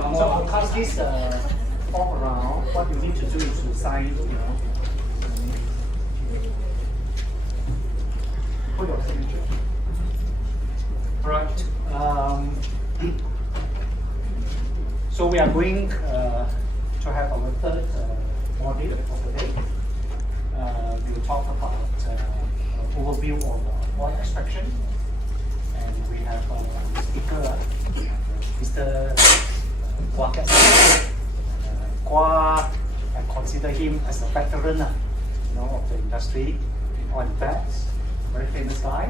So because this all around, what you need to do is to sign, put your signature. Right. So we are going to have our third module of the day. We'll talk about overview of oil extraction, and we have a speaker, Mr. Qua Kiat Seng. Qua, I consider him as a veteran, of the industry, oil and fats, very famous guy,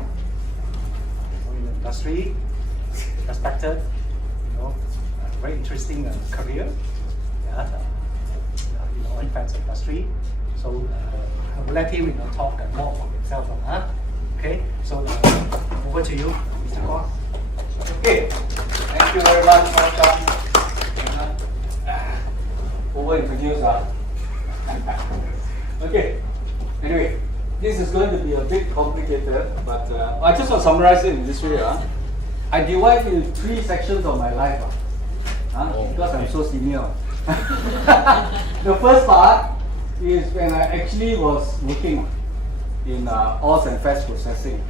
in the industry, respected, very interesting career, in the oil and fats industry. So I will let him talk more about himself. Okay, so over to you, Mr. Qua. Okay, thank you very much, welcome. Over-introduced. Okay, anyway, this is going to be a bit complicated, but I just want to summarize it in this way. I divide it in 3 sections of my life, because I'm so senior. The first part is when I actually was working in oils and fats processing.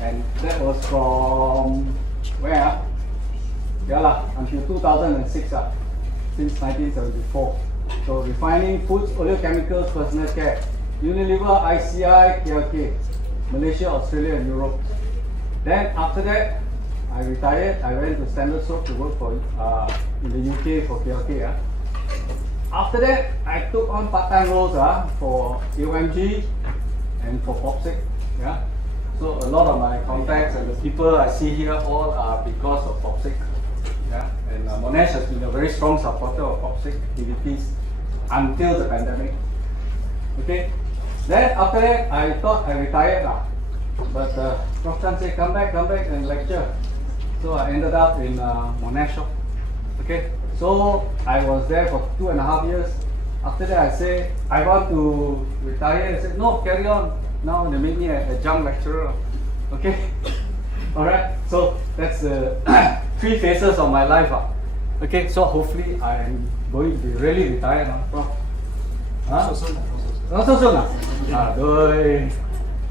And that was from where? Until 2006, since 1974. So refining, foods, oleochemicals, personal care, Unilever, ICI, KLK, Malaysia, Australia and Europe. Then after that, I retired. I went to Standard Soap to work for in the UK for KLK. After that, I took on part-time roles for UMG and for Popsic. So a lot of my contacts and the people I see here all are because of Popsic. And Monash has been a very strong supporter of Popsic activities until the pandemic. Okay. Then after that, I thought I retired but Prof Chan said, come back and lecture. So I ended up in Monash. Okay. So I was there for 2.5 years. After that, I said, I want to retire. I said, no, carry on. Now they make me a young lecturer. Okay. Alright. So that's the 3 phases of my life. Okay. So hopefully I am going to be really retired now, Prof. Not so soon.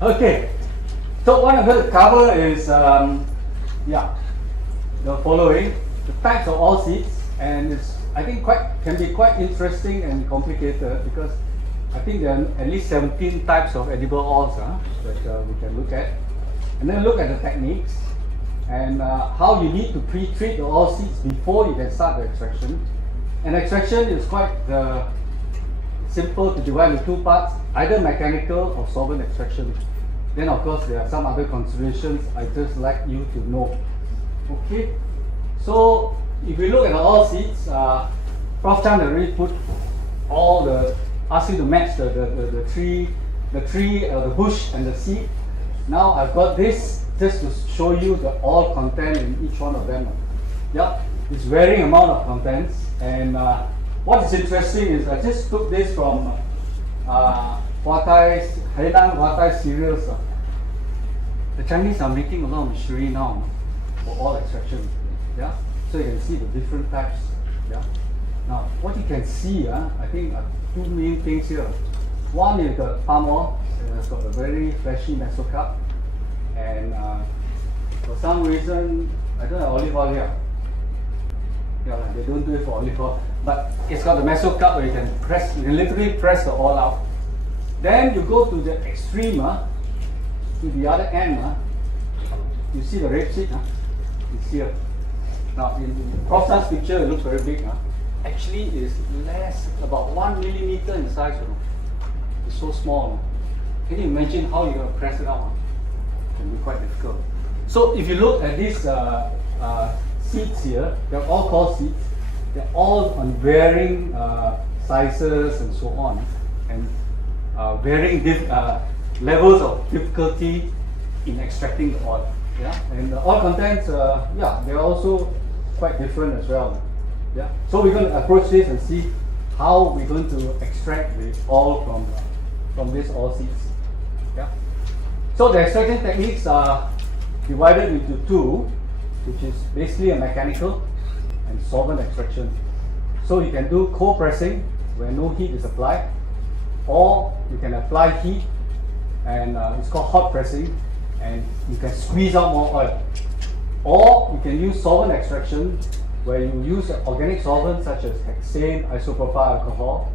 Okay. So what I'm going to cover is the following: the types of oil seeds. And it's, I think, can be quite interesting and complicated because I think there are at least 17 types of edible oils that we can look at. And then look at the techniques and how you need to pre-treat the oil seeds before you can start the extraction. And extraction is quite simple to divide into 2 parts, either mechanical or solvent extraction. Then of course there are some other considerations I just like you to know. Okay, so if we look at the oil seeds, Prof Chan already put all asked you to match the tree, the bush and the seed. Now I've got this just to show you the oil content in each one of them. It's varying amount of contents, and what is interesting is I just took this from Hainan Hua Thai cereals. The Chinese are making a lot of machinery now for oil extraction. So you can see the different types. Now, what you can see, I think 2 main things here. One is the palm oil. It has got a very fleshy mesocarp, and for some reason, I don't have olive oil here. They don't do it for olive oil, but it's got the mesocarp where you can literally press the oil out. Then you go to the extreme, to the other end. You see the rapeseed. It's here. Now, in Prof Chan's picture, it looks very big. Actually, it's less, about 1 millimeter in size. It's so small. Can you imagine how you're going to press it out? It can be quite difficult. So, if you look at these seeds here, they're all called seeds. They're all on varying sizes and so on, and varying levels of difficulty in extracting the oil. And the oil contents, they're also quite different as well. So we're going to approach this and see how we're going to extract the oil from these oil seeds. So the extraction techniques are divided into 2, which is basically a mechanical and solvent extraction. So you can do cold pressing where no heat is applied, or you can apply heat, and it's called hot pressing, and you can squeeze out more oil. Or you can use solvent extraction where you use organic solvents such as hexane, isopropyl alcohol,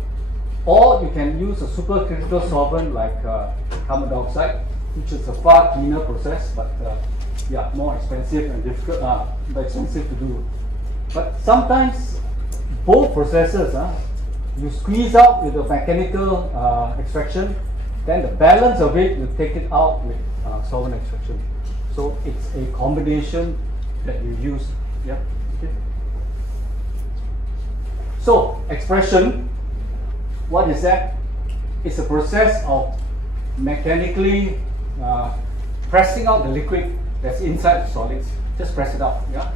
or you can use a supercritical solvent like carbon dioxide, which is a far cleaner process, but yeah, more expensive and difficult, expensive to do. But sometimes both processes, you squeeze out with a mechanical extraction, then the balance of it, you take it out with solvent extraction. So it's a combination that you use. Yeah. Okay. So expression, what is that? It's a process of mechanically pressing out the liquid that's inside the solids. Just press it out. Yeah.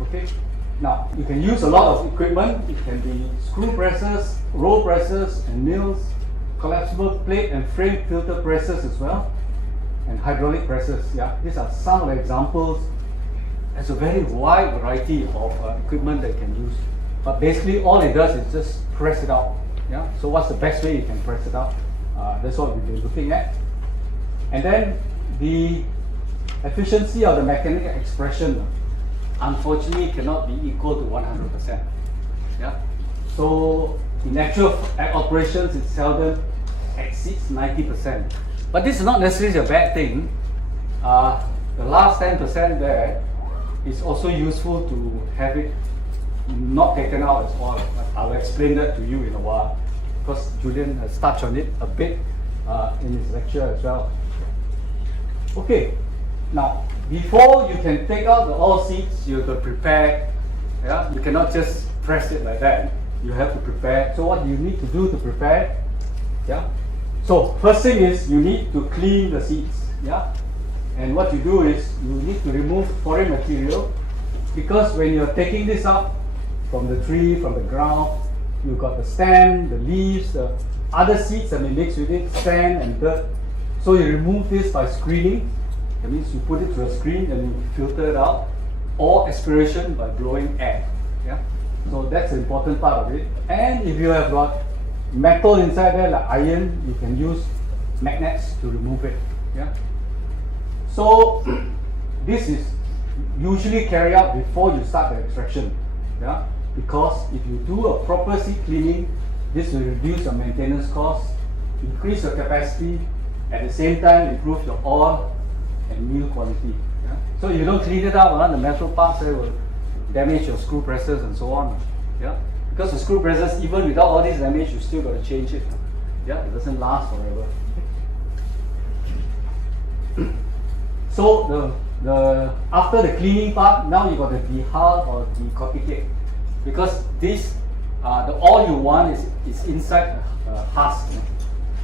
Okay. Now you can use a lot of equipment. It can be screw presses, roll presses, and mills, collapsible plate and frame filter presses as well, and hydraulic presses. Yeah, these are some of the examples. There's a very wide variety of equipment that you can use, but basically all it does is just press it out. Yeah. So what's the best way you can press it out? That's what we've been looking at. And then the efficiency of the mechanical expression, unfortunately, cannot be equal to 100%. Yeah. So in actual operations, it seldom exceeds 90%. But this is not necessarily a bad thing. The last 10% there is also useful to have it not taken out as well. I'll explain that to you in a while, because Julian has touched on it a bit in his lecture as well. Okay, now before you can take out the oil seeds, you have to prepare. Yeah, you cannot just press it like that. You have to prepare. So what do you need to do to prepare? Yeah. So first thing is you need to clean the seeds. Yeah. And what you do is you need to remove foreign material, because when you're taking this up from the tree, from the ground, you've got the stem, the leaves, the other seeds that may mix with it, sand and dirt. So you remove this by screening. That means you put it through a screen and you filter it out, or aspiration by blowing air. Yeah. So that's the important part of it. And if you have got metal inside there like iron, you can use magnets to remove it. Yeah. So this is usually carried out before you start the extraction. Yeah. Because if you do a proper seed cleaning, this will reduce your maintenance costs, increase your capacity, at the same time improve your oil and meal quality. Yeah? So if you don't clean it up, the metal parts there will damage your screw presses and so on. Yeah? Because the screw presses, even without all this damage, you still got to change it. Yeah? It doesn't last forever. So the after the cleaning part, now you got the dehull or decorticate, because this the all you want is inside the husk.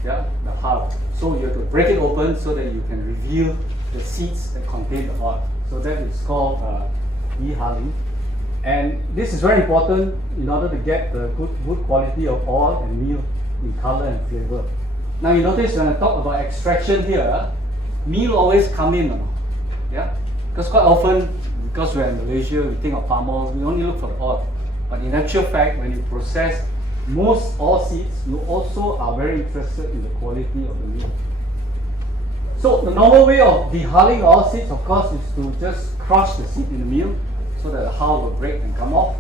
Yeah, the hull. So you have to break it open so that you can reveal the seeds that contain the oil. So that is called dehulling. And this is very important in order to get the good quality of oil and meal in color and flavor. Now you notice when I talk about extraction here, meal always come in. Yeah? Because quite often, because we're in Malaysia, we think of palm oil, we only look for the oil. But in actual fact, when you process most oil seeds, you also are very interested in the quality of the meal. So the normal way of dehulling oil seeds, of course, is to just crush the seed in the meal so that the hull will break and come off.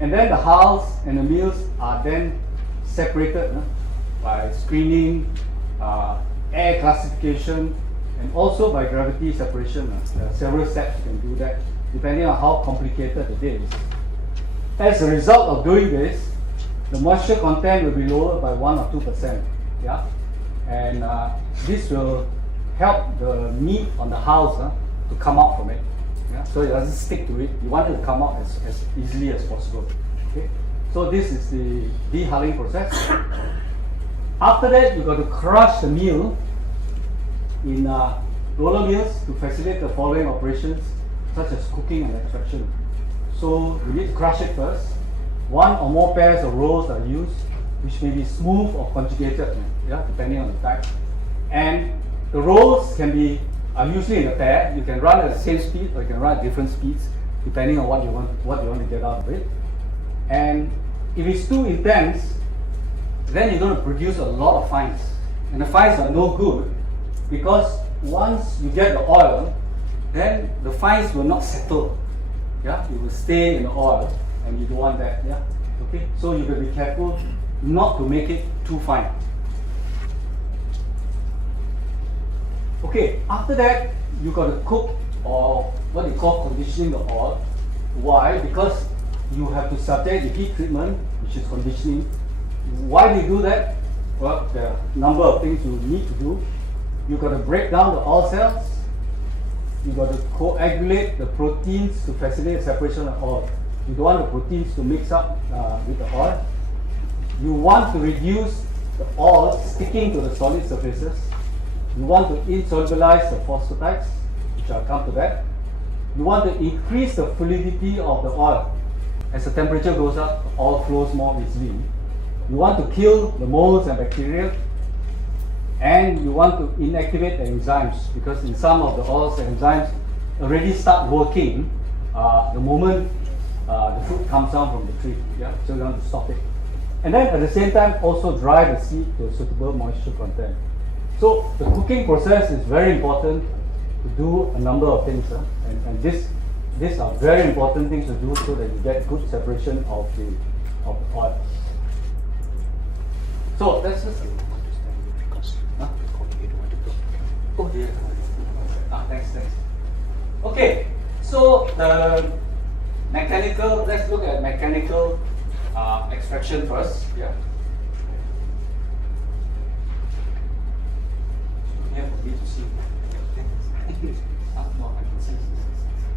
And then the hulls and the meals are then separated by screening, air classification, and also by gravity separation. There are several steps you can do that, depending on how complicated it is. As a result of doing this, the moisture content will be lower by 1 or 2%. Yeah? And this will help the meat on the hulls to come out from it. Yeah? So it doesn't stick to it. You want it to come out as easily as possible. Okay? So this is the dehulling process. After that, you've got to crush the meal in roller mills to facilitate the following operations, such as cooking and extraction. So you need to crush it first. 1 or more pairs of rolls are used, which may be smooth or conjugated, yeah, depending on the type. And the rolls are usually in a pair. You can run at the same speed or you can run at different speeds. depending on what you want to get out of it. And if it's too intense, then you're going to produce a lot of fines. And the fines are no good because once you get the oil, then the fines will not settle. Yeah, it will stay in the oil, and you don't want that. Yeah, okay. So you got to be careful not to make it too fine. Okay, after that, you got to cook, or what they call conditioning the oil. Why? Because you have to subject the heat treatment, which is conditioning. Why do you do that? Well, there are a number of things you need to do. You got to break down the oil cells. You got to coagulate the proteins to facilitate separation of oil. You don't want the proteins to mix up with the oil. You want to reduce the oil sticking to the solid surfaces. You want to insolubilize the phosphatides, which I'll come to that. You want to increase the fluidity of the oil. As the temperature goes up, the oil flows more easily. You want to kill the molds and bacteria, and you want to inactivate the enzymes, because in some of the oils, the enzymes already start working the moment the fruit comes down from the tree. Yeah, so you want to stop it. And then at the same time, also dry the seed to a suitable moisture content. So the cooking process is very important to do a number of things, and these are very important things to do so that you get good separation of the oil. So that's just. Oh yeah. Thanks. Okay, so the mechanical. Let's look at mechanical extraction first. Yeah. Here for me to see. No, I can see.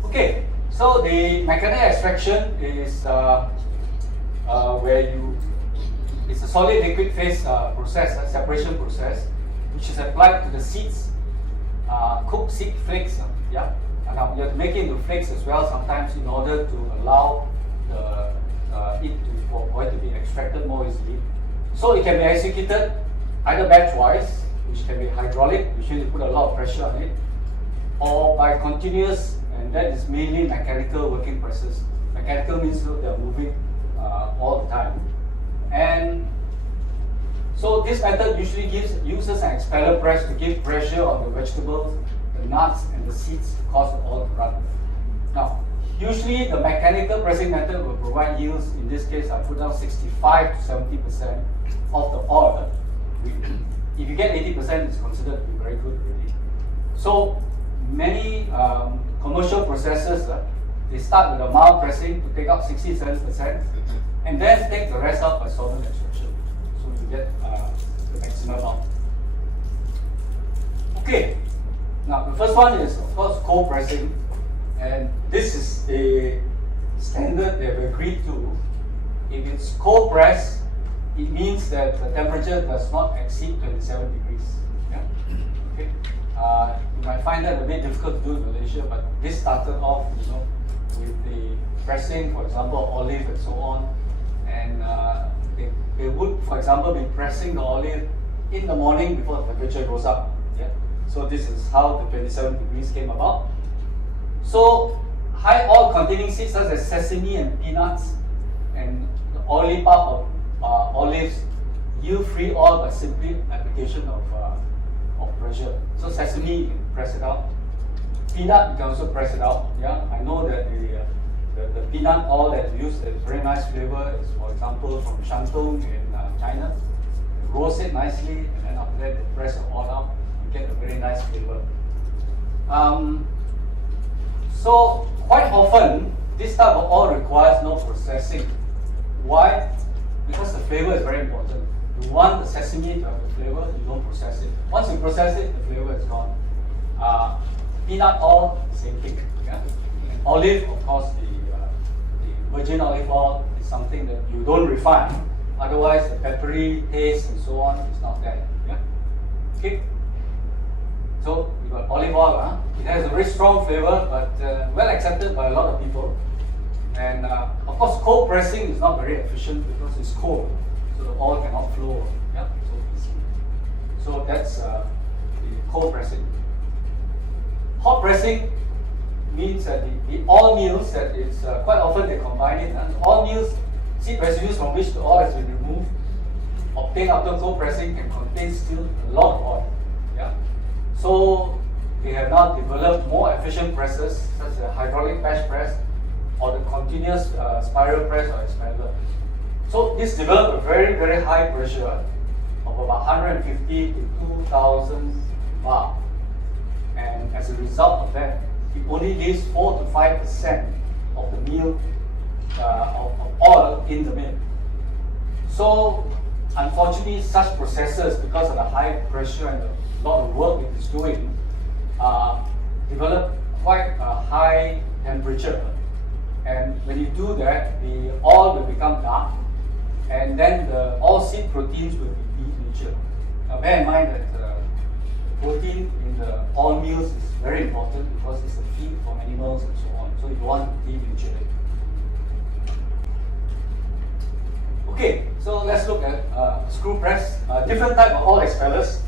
Okay, so the mechanical extraction is where it's a solid liquid phase process, a separation process, which is applied to the seeds, cooked seed flakes. Yeah, and now you have to make it into flakes as well sometimes in order to allow for it to be extracted more easily. So it can be executed either batch-wise, which can be hydraulic, which means you put a lot of pressure on it, or by continuous, and that is mainly mechanical working presses. Mechanical means they are moving all the time. And so this method usually uses an expeller press to give pressure on the vegetables, the nuts, and the seeds to cause the oil to run. Now, usually the mechanical pressing method will provide yields. In this case, I put down 65 to 70% of the oil. If you get 80%, it's considered to be very good already. So many commercial processors, they start with a mild pressing to take up 60-70%, and then take the rest out by solvent extraction. So you get the maximum out. Okay, now the first one is of course cold pressing, and this is a standard they've agreed to. If it's cold press, it means that the temperature does not exceed 27 degrees. Yeah? Okay. You might find that a bit difficult to do in Malaysia, but this started off, with the pressing, for example, olive and so on. And they would, for example, be pressing the olive in the morning before the temperature goes up. Yeah. So this is how the 27 degrees came about. So high oil containing seeds such as sesame and peanuts and the oily pulp of olives yield free oil by simply application of pressure. So sesame, you can press it out. Peanut, you can also press it out. Yeah, I know that the peanut oil that is used is very nice flavor. Is, for example, from Shantung in China. You roast it nicely, and then after that, they press the oil out. You get a very nice flavor. So quite often, this type of oil requires no processing. Why? Because the flavor is very important. You want the sesame to have the flavor, you don't process it. Once you process it, the flavor is gone. Peanut oil, same thing. Yeah? And olive, of course, the virgin olive oil is something that you don't refine. Otherwise, the peppery taste and so on is not there. Yeah? Okay. So you got olive oil. It has a very strong flavor, but well accepted by a lot of people. And of course, cold pressing is not very efficient because it's cold, so the oil cannot flow. Yeah, so easily. So that's the cold pressing. Hot pressing means that the all meals that it's quite often they combine it. All meals, seed residues from which the oil has been removed, obtained after cold pressing, can contain still a lot of oil. Yeah. So they have now developed more efficient presses, such as a hydraulic batch press or the continuous spiral press or expander. So this developed a very, very high pressure of about 150 to 2,000 bar. And as a result of that, it only leaves 4 to 5% of the meal, of oil in the mill. So unfortunately, such processes, because of the high pressure and a lot of work it is doing, develop quite a high temperature. And when you do that, the oil will become dark, and then the oil seed proteins will be denatured. Now bear in mind that protein in the oil meals is very important because it's a feed for animals and so on. So you want to denature it. Okay, so let's look at screw press. Different type of oil expellers.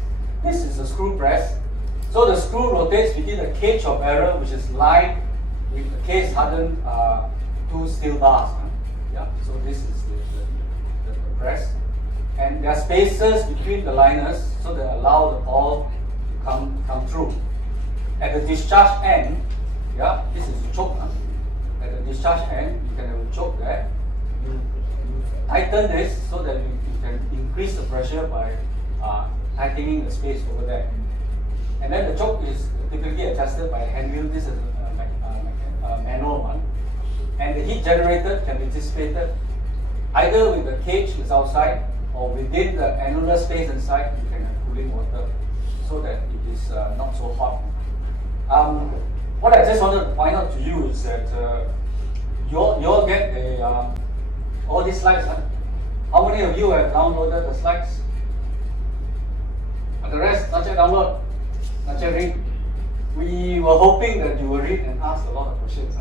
This is a screw press. So the screw rotates within a cage of error, which is lined with a case hardened 2 steel bars. Yeah. So this is the press, and there are spaces between the liners so that allow the oil to come through. At the discharge end, yeah, this is the choke. At the discharge end, you can have a choke there. You tighten this so that you can increase the pressure by tightening the space over there. And then the choke is typically adjusted by a hand wheel. This is a manual one. And the heat generated can be dissipated either with the cage that's outside or within the annular space inside. You can have cooling water so that it is not so hot. What I just wanted to point out to you is that you all get all these slides. How many of you have downloaded the slides? And the rest, not yet download, not yet read. We were hoping that you will read and ask a lot of questions.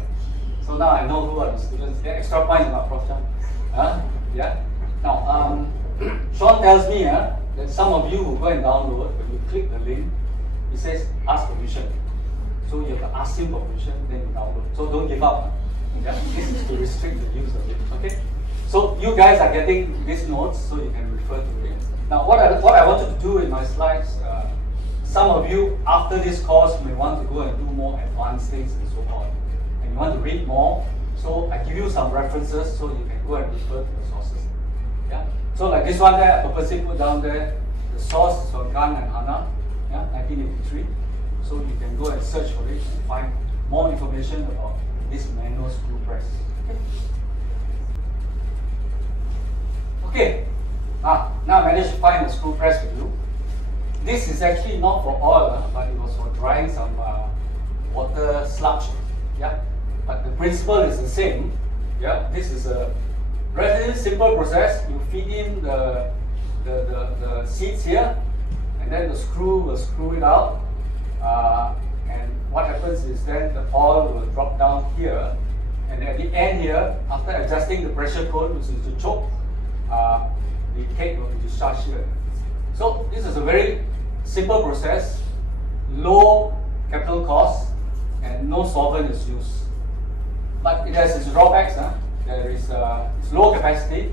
So now I know who are the students. Get extra points about Prof. Chan. Yeah. Now, Sean tells me that some of you who go and download, when you click the link, it says ask permission. So you have to ask him for permission, then you download. So don't give up. Yeah? This is to restrict the use of it. Okay. So you guys are getting these notes, so you can refer to it. Now, what I wanted to do in my slides, some of you after this course may want to go and do more advanced things and so on, and you want to read more. So I give you some references so you can go and refer to the sources. Yeah. So like this one there, I purposely put down there. The source is from Gan and Hannah, yeah, 1983. So you can go and search for it and find more information about this manual screw press. Okay. Now I managed to find a screw press for you. This is actually not for oil, but it was for drying some water sludge. Yeah. But the principle is the same. Yeah. This is a relatively simple process. You feed in the seeds here, and then the screw will screw it out. And what happens is then the oil will drop down here, and at the end here, after adjusting the pressure code, which is the choke, the cake will be discharged here. So this is a very simple process, low capital cost, and no solvent is used. But it has its drawbacks. There is it's low capacity.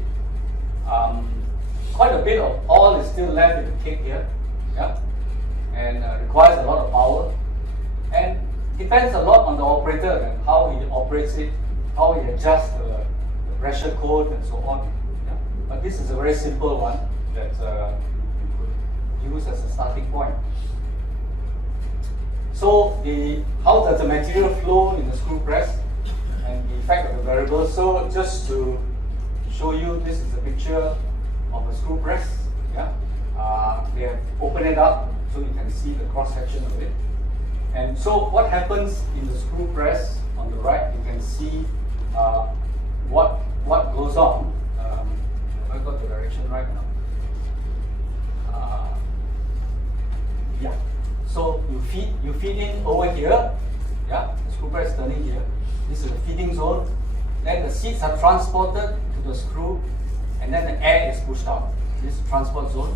Quite a bit of oil is still left in the cake here. Yeah. And requires a lot of power, and depends a lot on the operator and how he operates it, how he adjusts the pressure code and so on. Yeah? But this is a very simple one that you could use as a starting point. So how does the material flow in the screw press and the effect of the variables? So just to show you, this is a picture of a screw press. Yeah, they have opened it up so you can see the cross section of it. And so what happens in the screw press on the right, you can see what goes on. Have I got the direction right now? Yeah. So you feed in over here. Yeah, the screw press is turning here. This is the feeding zone. Then the seeds are transported to the screw, and then the air is pushed out. This is the transport zone.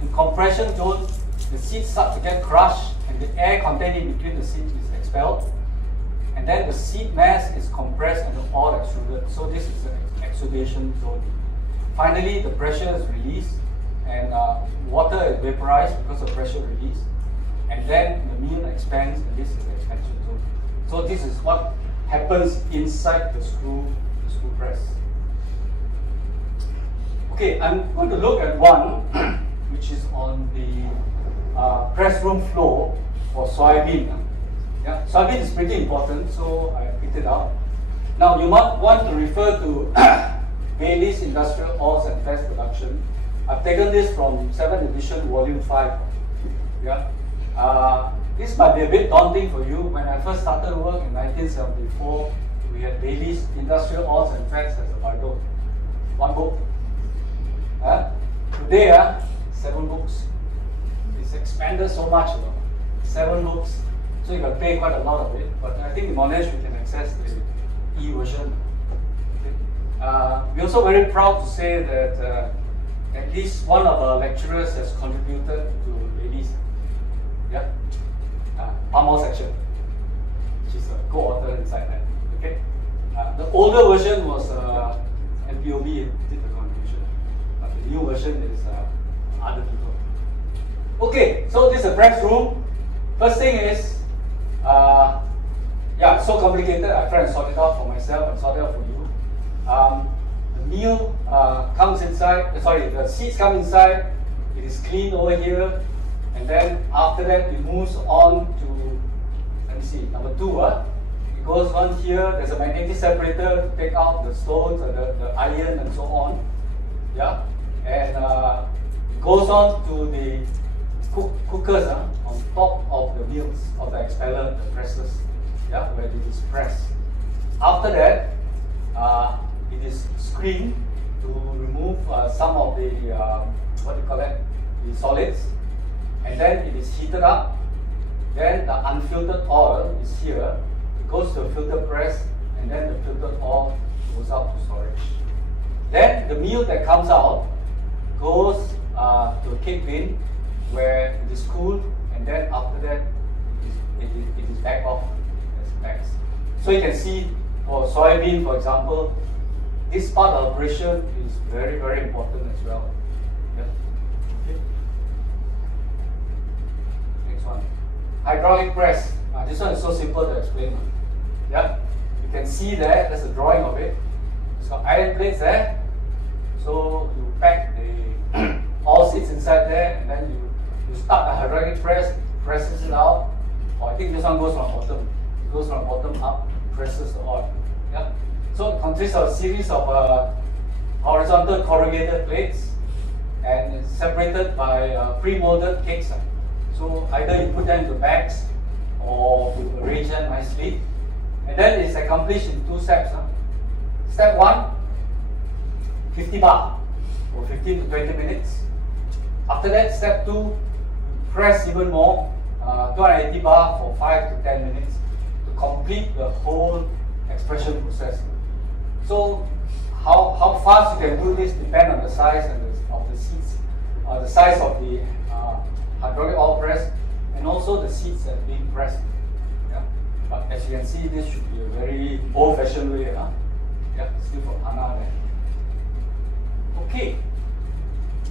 In compression zone, the seeds start to get crushed, and the air contained in between the seeds is expelled. then the seed mass is compressed and the oil extruded. So this is the exudation zone. Finally, the pressure is released and water is vaporized because of pressure release. And then the meal expands, and this is the expansion zone. So this is what happens inside the screw press. Okay, I'm going to look at one which is on the press room floor for soybean. Yeah, soybean is pretty important, so I picked it up. Now you might want to refer to Bailey's Industrial Oils and Fats Production. I've taken this from 7th edition, volume 5. Yeah. This might be a bit daunting for you. When I first started work in 1974, we had Bailey's Industrial Oils and Fats as a Bible. One book. Today, 7 books. It's expanded so much, 7 books. So you got to pay quite a lot of it. But I think in Monash we can access the e-version. We're also very proud to say that at least one of our lecturers has contributed to Bailey's. Yeah, palm oil section. She's a co-author inside that. Okay, the older version was MPOB did the contribution, but the new version is other people. Okay, so this is the press room. First thing is, yeah, so complicated. I try and sort it out for myself and sort it out for you. The meal comes inside. Sorry, the seeds come inside. It is cleaned over here. And then after that, it moves on to, let me see, number 2. It goes on here. There's a magnetic separator to take out the stones, the iron, and so on. Yeah, and it goes on to the cookers on top of the mills, of the expeller, the presses. Yeah, where it is pressed. After that, it is screened to remove some of the what do you call it, the solids. And then it is heated up. Then the unfiltered oil is here. It goes to a filter press, and then the filtered oil goes out to storage. Then the meal that comes out goes to a cake bin where it is cooled, and then after that it is back off as bags. So you can see for soybean, for example, this part of operation is very, very important as well. Yeah. Okay. Next one. Hydraulic press. This one is so simple to explain. Yeah. You can see there, there's a drawing of it. It's got iron plates there. So you pack the all seats inside there, and then you start the hydraulic press, presses it out. Or I think this one goes from bottom. It goes from bottom up, presses the oil. Yeah. So it consists of a series of horizontal corrugated plates, and it's separated by pre-molded cakes. So either you put them into bags or you arrange them nicely. And then it's accomplished in 2 steps. Step 1, 50 bar for 15 to 20 minutes. After that, step 2, press even more, 280 bar for 5 to 10 minutes to complete the whole expression process. So how fast you can do this depends on the size of the seeds, the size of the hydraulic oil press, and also the seeds that are being pressed. Yeah? But as you can see, this should be a very old-fashioned way. Yeah, still from Hana there. Okay.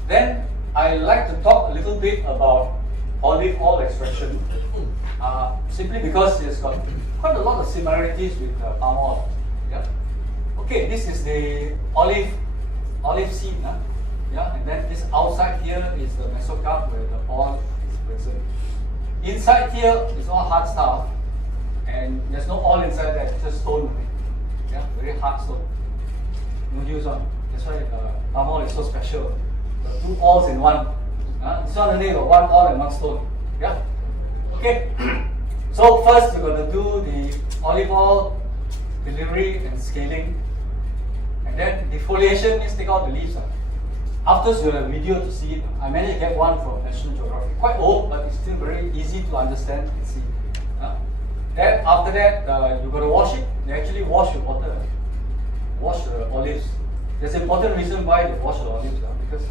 Then I like to talk a little bit about olive oil extraction, simply because it's got quite a lot of similarities with palm oil. Yeah. Okay, this is the olive seed. Yeah, and then this outside here is the mesocarp where the oil is present. Inside here is all hard stuff, and there's no oil inside there, it's just stone. Yeah, very hard stone. No use on. That's why palm oil is so special. The 2 oils in one. This one only got 1 oil and 1 stone. Yeah. Okay. So first we're going to do the olive oil delivery and scaling, and then defoliation means take out the leaves. Afterwards, you'll have a video to see it. I managed to get one from National Geographic. Quite old, but it's still very easy to understand and see. Then after that, you've got to wash it. They actually wash with water. Wash the olives. There's an important reason why they wash the olives, because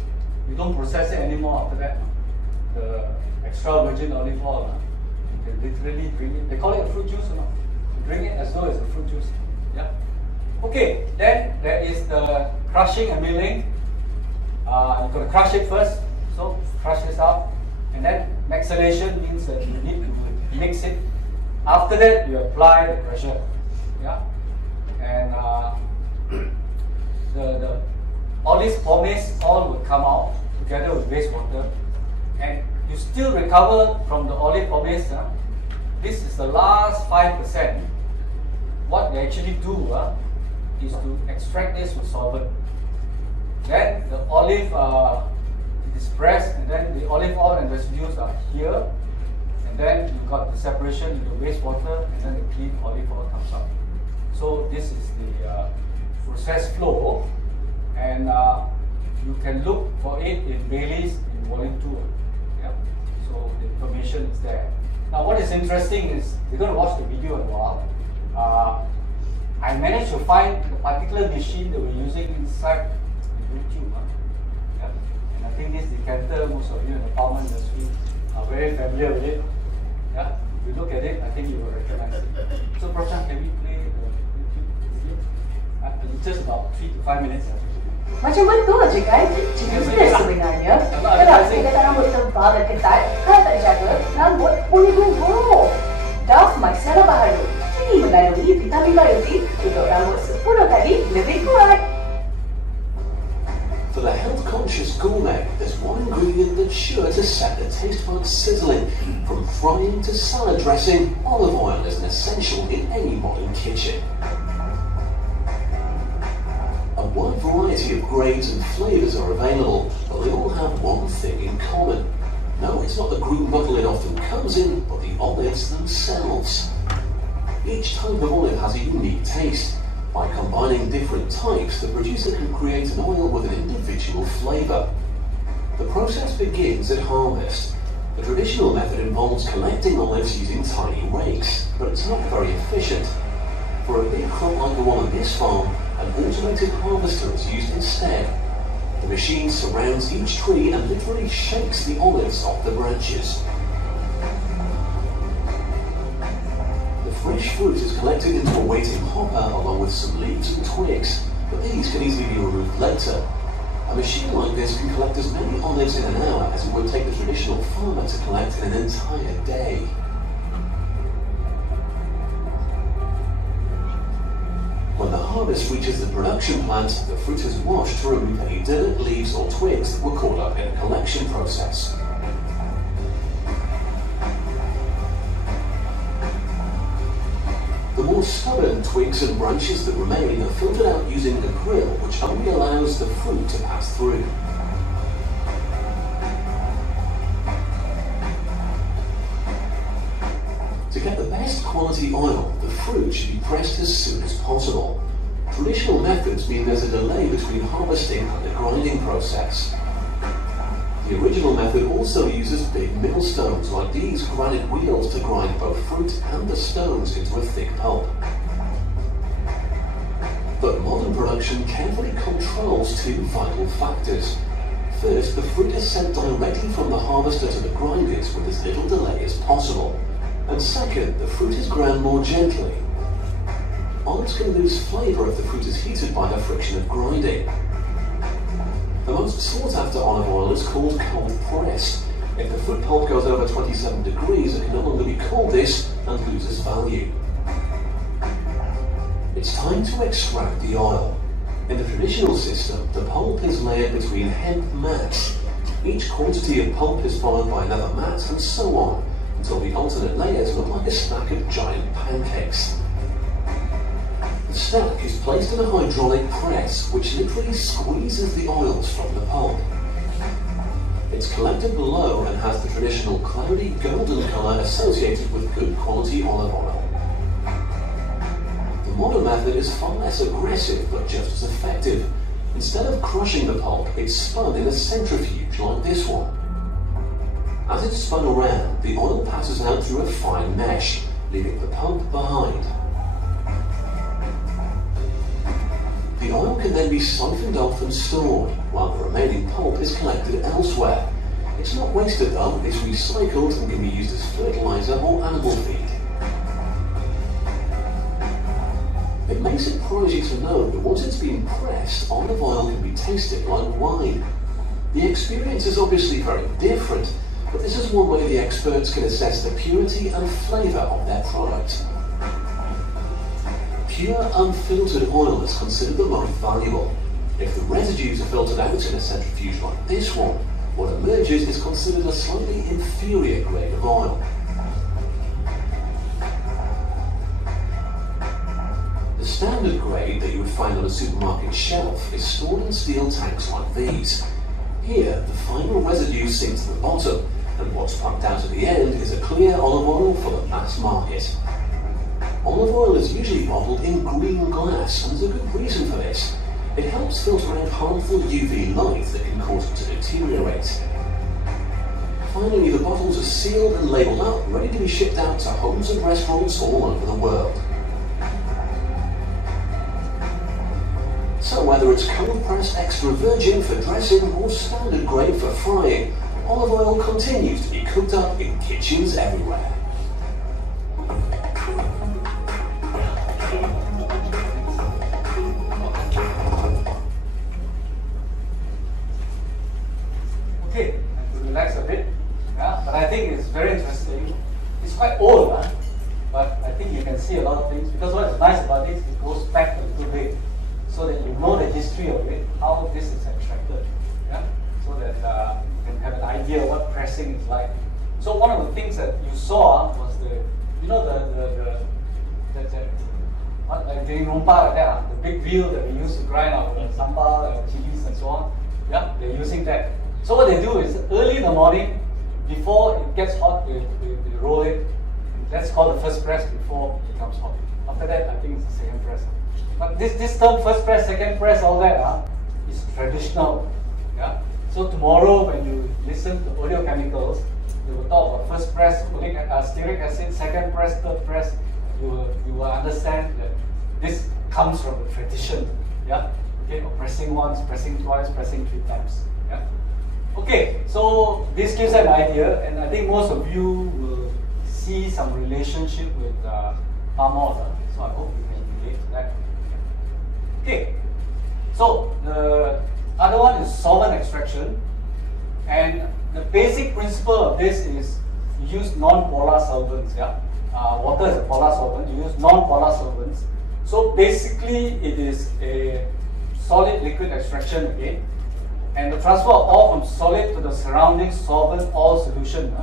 you don't process it anymore after that. The extra virgin olive oil, you can literally drink it. They call it a fruit juice or not? You drink it as though it's a fruit juice. Yeah. Okay, then there is the crushing and milling. You're going to crush it first, so crush this out, and then mixellation means that you need to mix it. After that, you apply the pressure. Yeah, and the olive pomace all will come out together with wastewater, and you still recover from the olive pomace. This is the last 5%. What they actually do is to extract this with solvent. Then the olive it is pressed, and then the olive oil and residues are here, and then you got the separation in the wastewater, and then the clean olive oil comes out. So this is the process flow, and you can look for it in Bailey's in volume 2. Yeah? So the information is there. Now what is interesting is, you're going to watch the video in a while. I managed to find the particular machine that we're using inside the YouTube. Yeah? And I think this decanter, most of you in the pharma industry are very familiar with it. Yeah? If you look at it, I think you will recognize it. So Prashant, can we play the YouTube video? It's just about 3 to 5 minutes. Macam betul je kan? Cerita sebenarnya. Kenapa kita tak rambut tebal dan ketat, kalau tak dijaga, rambut boleh gugur. Dove Micellar Baharu kini mengandungi vitamin biotin untuk rambut 10 kali lebih kuat. For the health-conscious gourmet, there's one ingredient that's sure to set the taste buds sizzling. From frying to salad dressing, olive oil is an essential in any modern kitchen. A wide variety of grades and flavours are available, but they all have one thing in common. No, it's not the green bottle it often comes in, but the olives themselves. Each type of olive has a unique taste. By combining different types, the producer can create an oil with an individual flavour. The process begins at harvest. The traditional method involves collecting olives using tiny rakes, but it's not very efficient. For a big crop like the one on this farm, an automated harvester is used instead. The machine surrounds each tree and literally shakes the olives off the branches. The fresh fruit is collected into a waiting hopper along with some leaves and twigs, but these can easily be removed later. A machine like this can collect as many olives in an hour as it would take the traditional farmer to collect in an entire day. When the harvest reaches the production plant, the fruit is washed to remove any dirt, leaves or twigs that were caught up in a collection process. The more stubborn twigs and branches that remain are filtered out using a grill, which only allows the fruit to pass through. To get the best quality oil, the fruit should be pressed as soon as possible. Traditional methods mean there's a delay between harvesting and the grinding process. The original method also uses big millstones like these granite wheels to grind both fruit and the stones into a thick pulp. But modern production carefully controls two vital factors. First, the fruit is sent directly from the harvester to the grinders with as little delay as possible. And second, the fruit is ground more gently. Olives can lose flavour if the fruit is heated by the friction of grinding. The most sought after olive oil is called cold pressed. If the fruit pulp goes over 27 degrees, it can no longer be called this and loses value. It's time to extract the oil. In the traditional system, the pulp is layered between hemp mats. Each quantity of pulp is followed by another mat and so on, until the alternate layers look like a stack of giant pancakes. The stack is placed in a hydraulic press, which literally squeezes the oils from the pulp. It's collected below and has the traditional cloudy golden colour associated with good quality olive oil. The modern method is far less aggressive, but just as effective. Instead of crushing the pulp, it's spun in a centrifuge like this one. As it's spun around, the oil passes out through a fine mesh, leaving the pulp behind. The oil can then be siphoned off and stored, while the remaining pulp is collected elsewhere. It's not wasted though, it's recycled and can be used as fertilizer or animal feed. It may surprise you to know that once it's been pressed, olive oil can be tasted like wine. The experience is obviously very different, but this is one way the experts can assess the purity and flavour of their product. Pure unfiltered oil is considered the most valuable. If the residues are filtered out in a centrifuge like this one, what emerges is considered a slightly inferior grade of oil. The standard grade that you would find on a supermarket shelf is stored in steel tanks like these. Here, the final residue sinks to the bottom, and what's pumped out at the end is a clear olive oil for the mass market. Olive oil is usually bottled in green glass, and there's a good reason for this. It helps filter out harmful UV light that can cause it to deteriorate. Finally, the bottles are sealed and labelled up, ready to be shipped out to homes and restaurants all over the world. So whether it's cold pressed extra virgin for dressing or standard grade for frying, olive oil continues to be cooked up in kitchens everywhere. Okay, I have to relax a bit, yeah, but I think it's very interesting. It's quite old, but I think you can see a lot of things, because what is nice about this, it goes back a little bit, so that you know the history of it, how this is extracted, yeah, so that you can have an idea of what pressing is like. So one of the things that you saw was the like the rumpa like that, the big wheel that we use to grind our sambal and chilies and so on. Yeah, they're using that. So what they do is early in the morning, before it gets hot, they roll it. That's called the first press before it becomes hot. After that, I think it's the second press. But this term, first press, second press, all that is traditional. Yeah. So tomorrow, when you listen to audio chemicals, they will talk about first press, stearic acid, second press, third press. You will understand that this comes from the tradition. Yeah. Okay. Of pressing once, pressing twice, pressing 3 times. Yeah. Okay. So this gives an idea, and I think most of you will see some relationship with palm oil. So I hope you can relate to that. Okay, so the other one is solvent extraction, and the basic principle of this is you use non-polar solvents. Yeah, water is a polar solvent. You use non-polar solvents. So basically, it is a solid liquid extraction again, and the transfer of oil from solid to the surrounding solvent oil solution.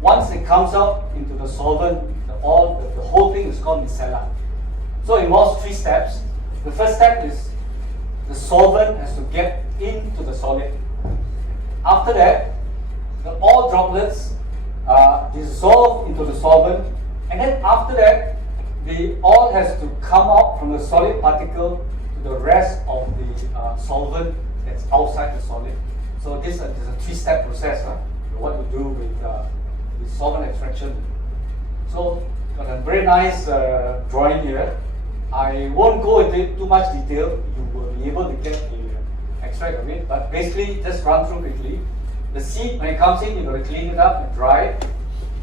Once it comes out into the solvent, the whole thing is called micellar. So it involves 3 steps. The first step is the solvent has to get into the solid. After that, the oil droplets dissolve into the solvent, and then after that, the oil has to come out from the solid particle to the rest of the solvent that's outside the solid. So this is a 3-step process. What you do with solvent extraction. So got a very nice drawing here. I won't go into too much detail. You will be able to get the extract of it, but basically just run through quickly. The seed, when it comes in, you're going to clean it up and dry it,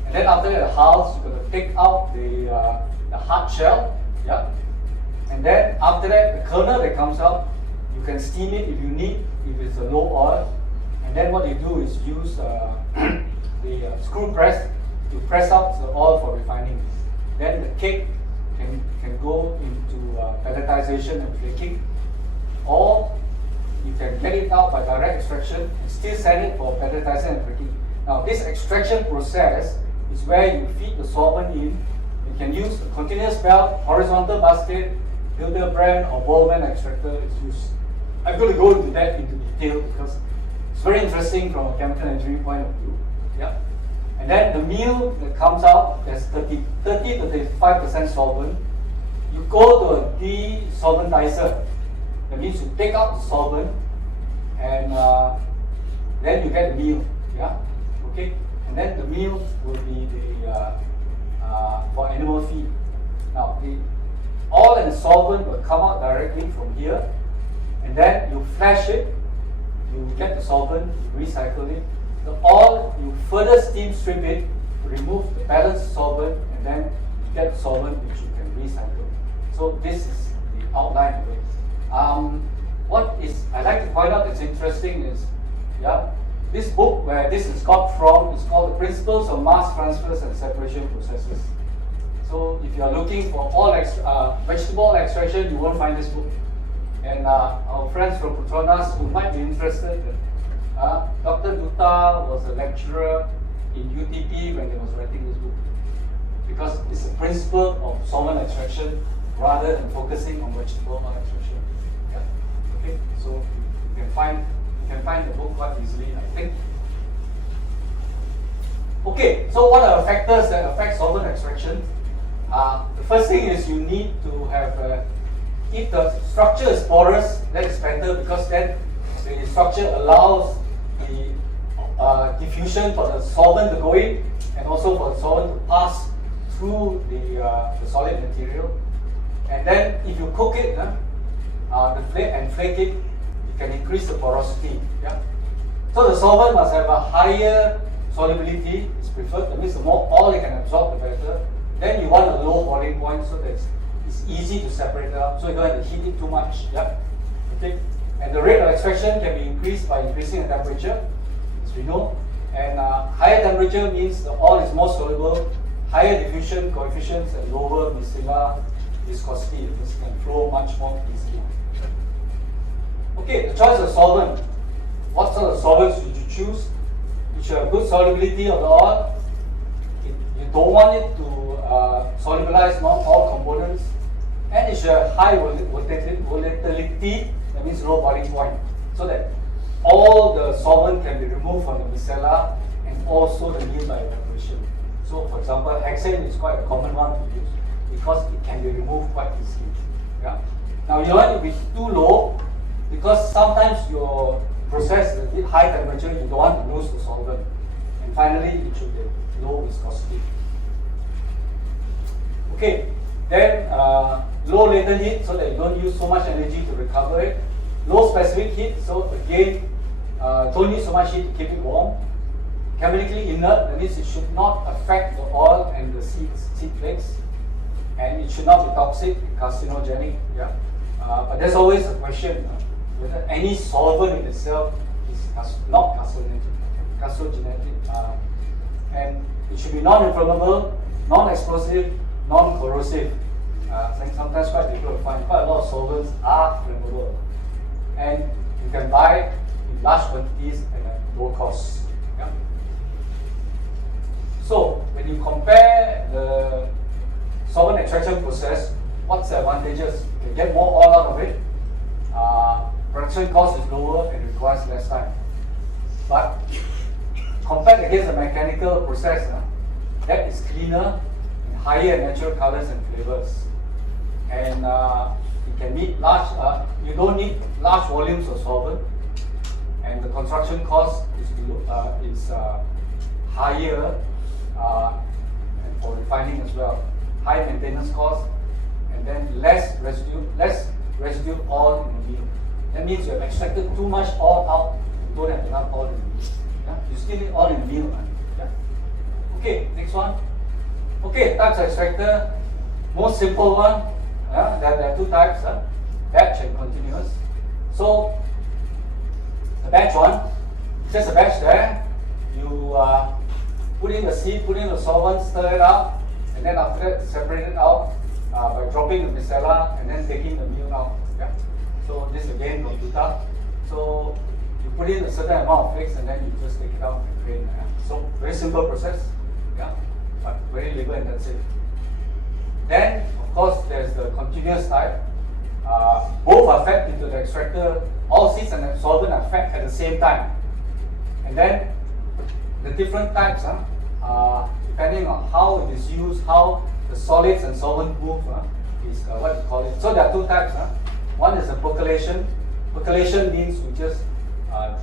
and then after that, the hulls, you're going to take out the hard shell, yeah. And then after that, the kernel that comes out, you can steam it if you need, if it's a low oil. And then what you do is use the screw press to press out the oil for refining. Then the cake can go into pelletization and flaking, or you can get it out by direct extraction and still send it for pelletization and flaking. Now this extraction process is where you feed the solvent in. You can use a continuous belt, horizontal basket, Hildebrand or Bowman extractor is used. I'm going to go into that into detail because it's very interesting from a chemical engineering point of view. Yeah. And then the meal that comes out, there's 30 to 35% solvent. You go to a desolventizer. That means you take out the solvent and then you get the meal. Yeah, okay. And then the meal will be the for animal feed. Now the oil and solvent will come out directly from here, and then you flash it. You get the solvent, you recycle it. The oil, you further steam strip it to remove the balanced solvent, and then you get the solvent which you can recycle. So this is outline of it. What is I like to point out that's interesting is, this book where this is got from is called The Principles of Mass Transfers and Separation Processes. So if you are looking for all vegetable extraction, you won't find this book. And our friends from Petronas who might be interested, Dr. Dutta was a lecturer in UTP when he was writing this book, because it's a principle of solvent extraction rather than focusing on vegetable oil extraction. Okay, so you can find the book quite easily, I think. Okay, so what are the factors that affect solvent extraction? The first thing is you need to have, if the structure is porous, that is better, because then the structure allows the diffusion for the solvent to go in, and also for the solvent to pass through the solid material. And then if you cook it flake it, you can increase the porosity. So the solvent must have a higher solubility, is preferred. That means the more oil it can absorb, the better. Then you want a low boiling point so that it's easy to separate it out, so you don't have to heat it too much. Okay. And the rate of extraction can be increased by increasing the temperature, as we know. And higher temperature means the oil is more soluble, higher diffusion coefficients, and lower micellar viscosity. This can flow much more easily. Okay, the choice of solvent. What sort of solvents should you choose? You should have good solubility of the oil. You don't want it to solubilize non-oil components, and it should have high volatility, that means low boiling point, so that all the solvent can be removed from the micellar and also the meal by evaporation. So for example, hexane is quite a common one to use because it can be removed quite easily. Now you don't want to be too low, because sometimes your process is a bit high temperature, you don't want to lose the solvent. And finally, it should be low viscosity. Okay, then low latent heat, so that you don't use so much energy to recover it. Low specific heat, so again, don't need so much heat to keep it warm. Chemically inert, that means it should not affect the oil and the seed flakes, and it should not be toxic, carcinogenic. But there's always a question whether any solvent in itself is not carcinogenic, and it should be non-inflammable, non-explosive, non-corrosive. Sometimes quite difficult to find. Quite a lot of solvents are flammable, and you can buy in large quantities at a low cost. So when you compare the solvent extraction process, what's the advantages? You can get more oil out of it. Production cost is lower and requires less time. But compared against a mechanical process, that is cleaner and higher in natural colors and flavors. And it can meet large, you don't need large volumes of solvent, and the construction cost is higher, and for refining as well. High maintenance cost, and then less residue oil in the meal. That means you have extracted too much oil out, you don't have enough oil in the meal. You still need oil in the meal. Okay, next one. Okay, types of extractor. Most simple one, there are two types, batch and continuous. So, the batch one, just a batch there. You put in the seed, put in the solvent, stir it up, and then after that separate it out by dropping the micellar and then taking the meal out. So this again from Dutta. So you put in a certain amount of flakes and then you just take it out and drain. So very simple process, but very labor intensive. Then of course there's the continuous type. Both are fed into the extractor. All seeds and solvent are fed at the same time. And then the different types, depending on how it is used, how the solids and solvent move, is what you call it. So there are two types. One is the percolation. Percolation means you just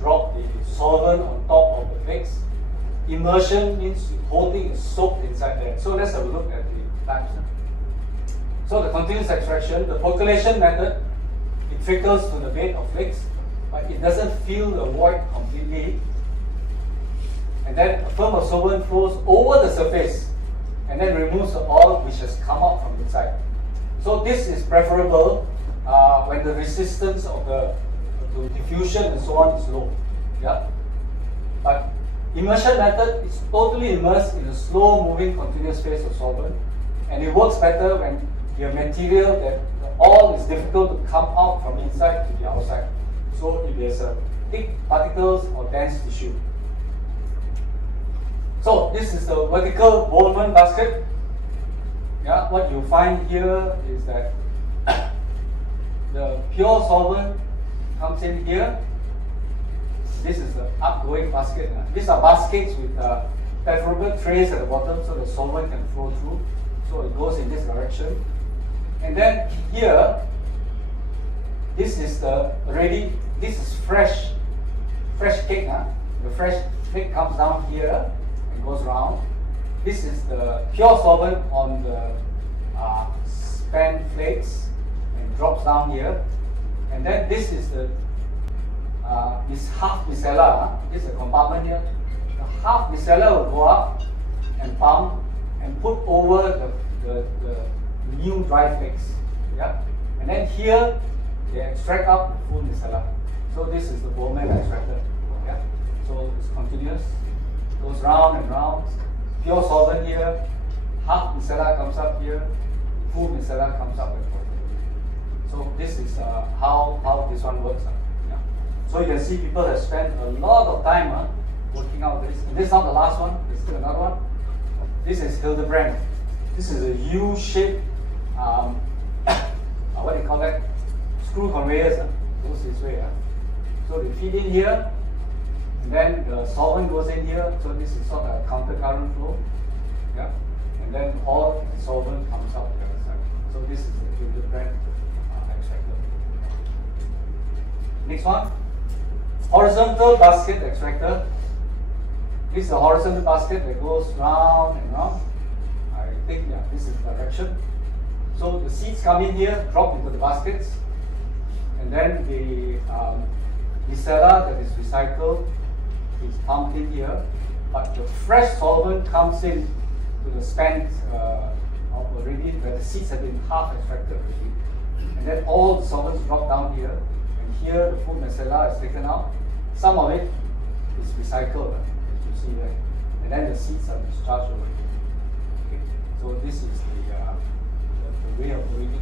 drop the solvent on top of the flakes. Immersion means the whole thing is soaked inside there. So let's have a look at the types. So the continuous extraction, the percolation method, it trickles to the bed of flakes, but it doesn't fill the void completely. And then a film of solvent flows over the surface and then removes the oil which has come out from inside. So this is preferable when the resistance of the to diffusion and so on is low. Yeah. But immersion method is totally immersed in a slow moving continuous phase of solvent, and it works better when you have material that the oil is difficult to come out from inside to the outside. So if there's a thick particles or dense tissue. So this is the vertical Bowman basket. Yeah, what you find here is that the pure solvent comes in here. This is the upgoing basket. These are baskets with perforable trays at the bottom so the solvent can flow through. So it goes in this direction. And then here, this is the ready, this is fresh cake. The fresh cake comes down here and goes round. This is the pure solvent on the spent flakes and drops down here. And then this is the this half micellar. This is a compartment here. The half micellar will go up and pump and put over the new dry flakes. Yeah? And then here they extract out the full micellar. So this is the Bowman extractor. Yeah? So it's continuous. It goes round and round. Pure solvent here, half micellar comes up here, full micellar comes up and forth. So this is how this one works. Yeah. So you can see people have spent a lot of time working out this. And this is not the last one, there's still another one. This is Hildebrand. This is a U-shaped, what do you call that? Screw conveyors. Goes this way. So they feed in here. And then the solvent goes in here, so this is sort of a counter current flow. Yeah? And then all the solvent comes out the other side. So this is the Hildebrand extractor. Next one, horizontal basket extractor. This is a horizontal basket that goes round and round. I think, yeah, this is the direction. So the seeds come in here, drop into the baskets, and then the micellar that is recycled is pumped in here, but the fresh solvent comes in to the spent already, where the seeds have been half extracted already. And then all the solvents drop down here, and here the full micellar is taken out. Some of it is recycled, as you see there. And then the seeds are discharged over here. Okay? So this is the way of doing it.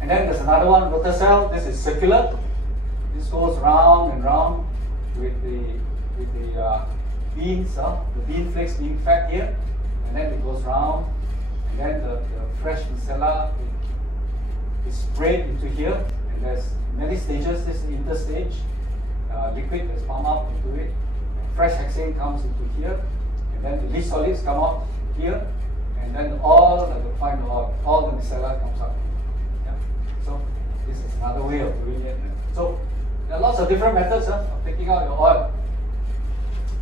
And then there's another one, rotor cell. This is circular. This goes round and round with the beans, the bean flakes being fed here, and then it goes round, and then the fresh micellar is sprayed into here, and there's many stages. This is the interstage. Liquid is pumped out into it. Fresh hexane comes into here, and then the least solids come out here, and then all the micellar comes out. Yeah? So this is another way of doing it. So there are lots of different methods of taking out your oil.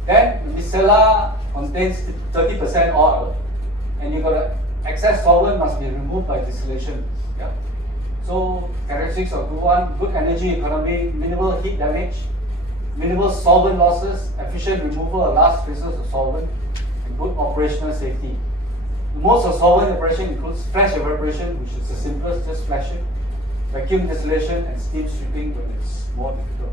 Then the micellar contains 30% oil, and you got to excess solvent must be removed by distillation. Yeah? So characteristics of good energy economy, minimal heat damage, minimal solvent losses, efficient removal of large traces of solvent, and good operational safety. Most of solvent evaporation includes flash evaporation, which is the simplest, just flash it, vacuum distillation, and steam stripping when it's more difficult.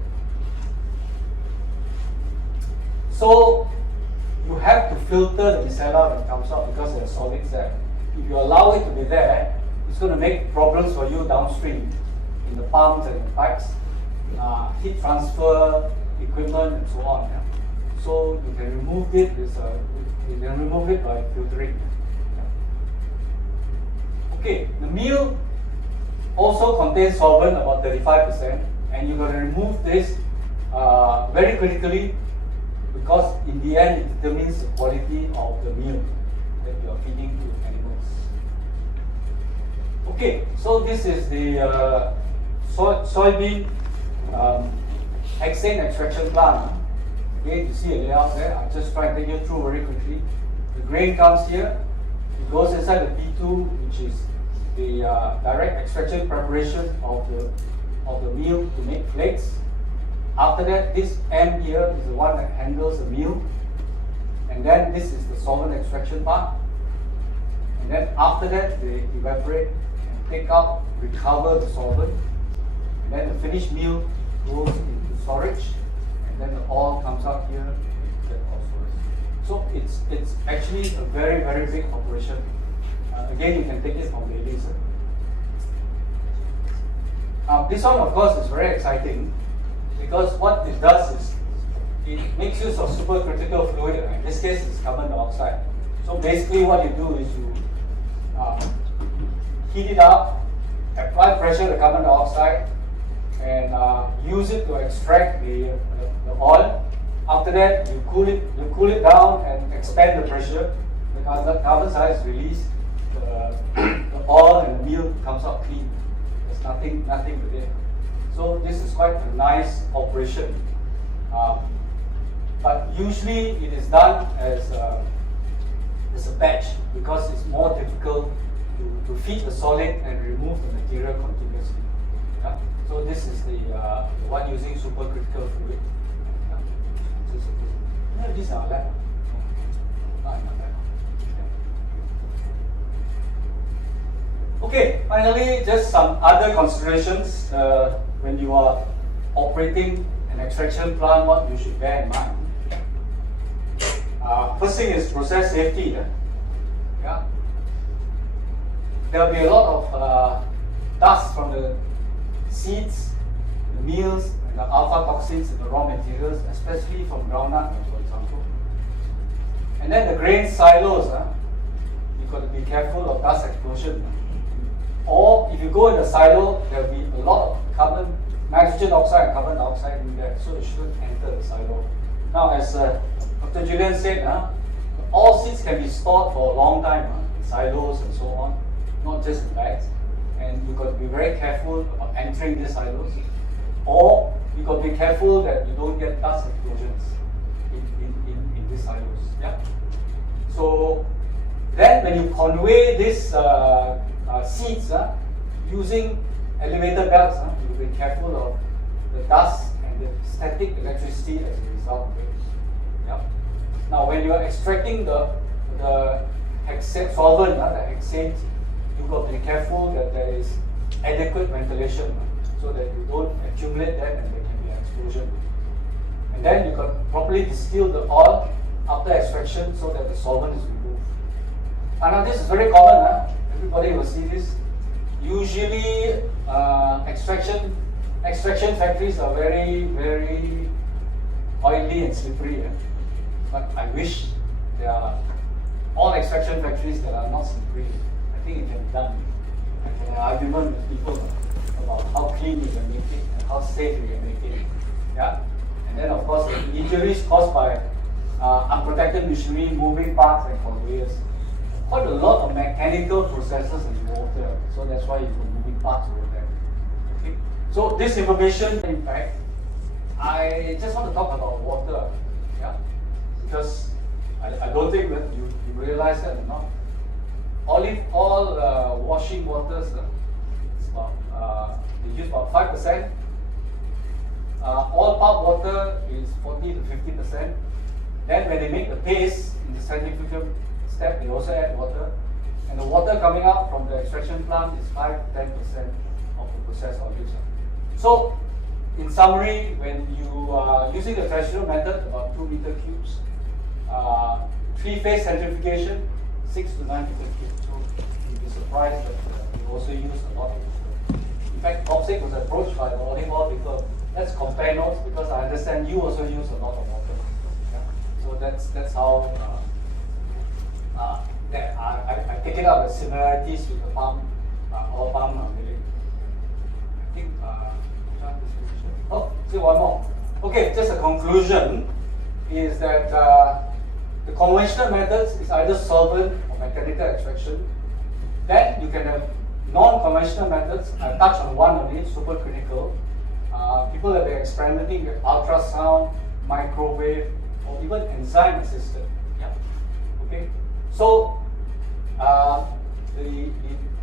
So you have to filter the micellar when it comes out because there are solids there. If you allow it to be there, it's going to make problems for you downstream in the pumps and the pipes, heat transfer equipment, and so on. Yeah? So you can remove it. You can remove it by filtering. Yeah? Okay, the meal also contains solvent about 35%, and you're going to remove this very critically because in the end it determines the quality of the meal that you are feeding to animals. Okay, so this is the soybean hexane extraction plant. Again, you see a layout there. I'll just try and take you through very quickly. The grain comes here. It goes inside the P2, which is the direct extraction preparation of the meal to make flakes. After that, this M here is the one that handles the meal. And then this is the solvent extraction part. and then after that they evaporate and take out, recover the solvent, and then the finished meal goes into storage, and then the oil comes out here into that oil storage. So it's actually a very, very big operation. Again, you can take it from ladies. This one, of course, is very exciting because what it does is it makes use of supercritical fluid. In this case, it's carbon dioxide. So basically, what you do is you heat it up, apply pressure to carbon dioxide, and use it to extract the oil. After that, you cool it down and expand the pressure. The carbon dioxide is released. The oil and the meal comes out clean. There's nothing with it. So this is quite a nice operation. But usually it is done as a batch because it's more difficult to feed the solid and remove the material continuously. Yeah? So this is the one using supercritical fluid. Yeah? This is our lab. Not in our lab. Okay, finally, just some other considerations when you are operating an extraction plant, what you should bear in mind. First thing is process safety. Yeah? There will be a lot of dust from the seeds, the meals, and the alpha toxins in the raw materials, especially from groundnut, for example. And then the grain silos, you've got to be careful of dust explosion. Or if you go in the silo, there will be a lot of nitrogen oxide and carbon dioxide in there, so it shouldn't enter the silo. Now, as Dr. Julian said, all seeds can be stored for a long time in silos and so on, not just in bags. And you've got to be very careful about entering these silos. Or you've got to be careful that you don't get dust explosions in these silos. Yeah? So then when you convey these seeds using elevator belts, you will be careful of the dust and the static electricity as a result of it. Yeah? Now, when you are extracting the hexane solvent, the hexane, you've got to be careful that there is adequate ventilation so that you don't accumulate that and there can be an explosion. And then you can properly distill the oil after extraction so that the solvent is removed. And now this is very common. Everybody will see this. Usually, extraction factories are very, very oily and slippery. But I wish there are all extraction factories that are not slippery. I think it can be done. I can have an argument with people about how clean you can make it and how safe you can make it. Yeah? And then, of course, the injuries caused by unprotected machinery, moving parts, and conveyors. Quite a lot of mechanical processes in water, so that's why you've got moving parts over there. Okay. So this information, in fact, I just want to talk about water, yeah, because I don't think that you realize that or not. Olive oil washing waters, it's about they use about 5%. Oil pulp water is 40 to 50%. Then when they make the paste in the centrifugal step, they also add water, and the water coming out from the extraction plant is 5 to 10% of the processed olives. So, in summary, when you are using the traditional method, about 2 meter cubes, 3-phase centrifugation, 6 to 9 meter cubes. So, you'd be surprised that we also use a lot of water. In fact, Topsik was approached by the olive oil people. Let's compare notes because I understand you also use a lot of water. Yeah? So that's how. I pick it up the similarities with the palm, oil palm milling. I think, see one more. Okay, just a conclusion is that the conventional methods is either solvent or mechanical extraction. Then you can have non-conventional methods. I touched on one of it, supercritical. People have been experimenting with ultrasound, microwave, or even enzyme assisted. Yeah. Okay. So the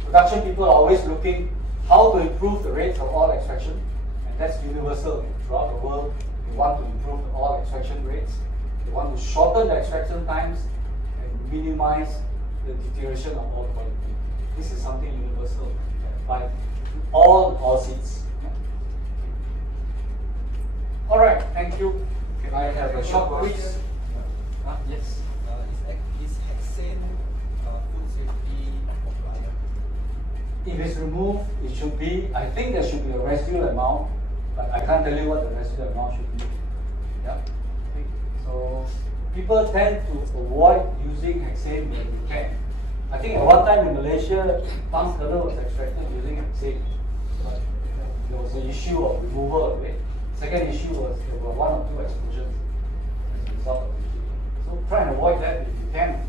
production people are always looking how to improve the rates of oil extraction, and that's universal throughout the world. They want to improve the oil extraction rates. They want to shorten the extraction times and minimize the deterioration of all quality. This is something universal by all seats. All right, thank you. Can I have a short quiz? Yes. Is hexane food safety compliant? If it's removed, it should be, I think there should be a residual amount, but I can't tell you what the residual amount should be. Yeah. Okay. So people tend to avoid using hexane when they can. I think at one time in Malaysia, palm kernel was extracted using hexane, but there was an issue of removal of it. Second issue was there were 1 or 2 explosions as a result of it. So try and avoid that if you can.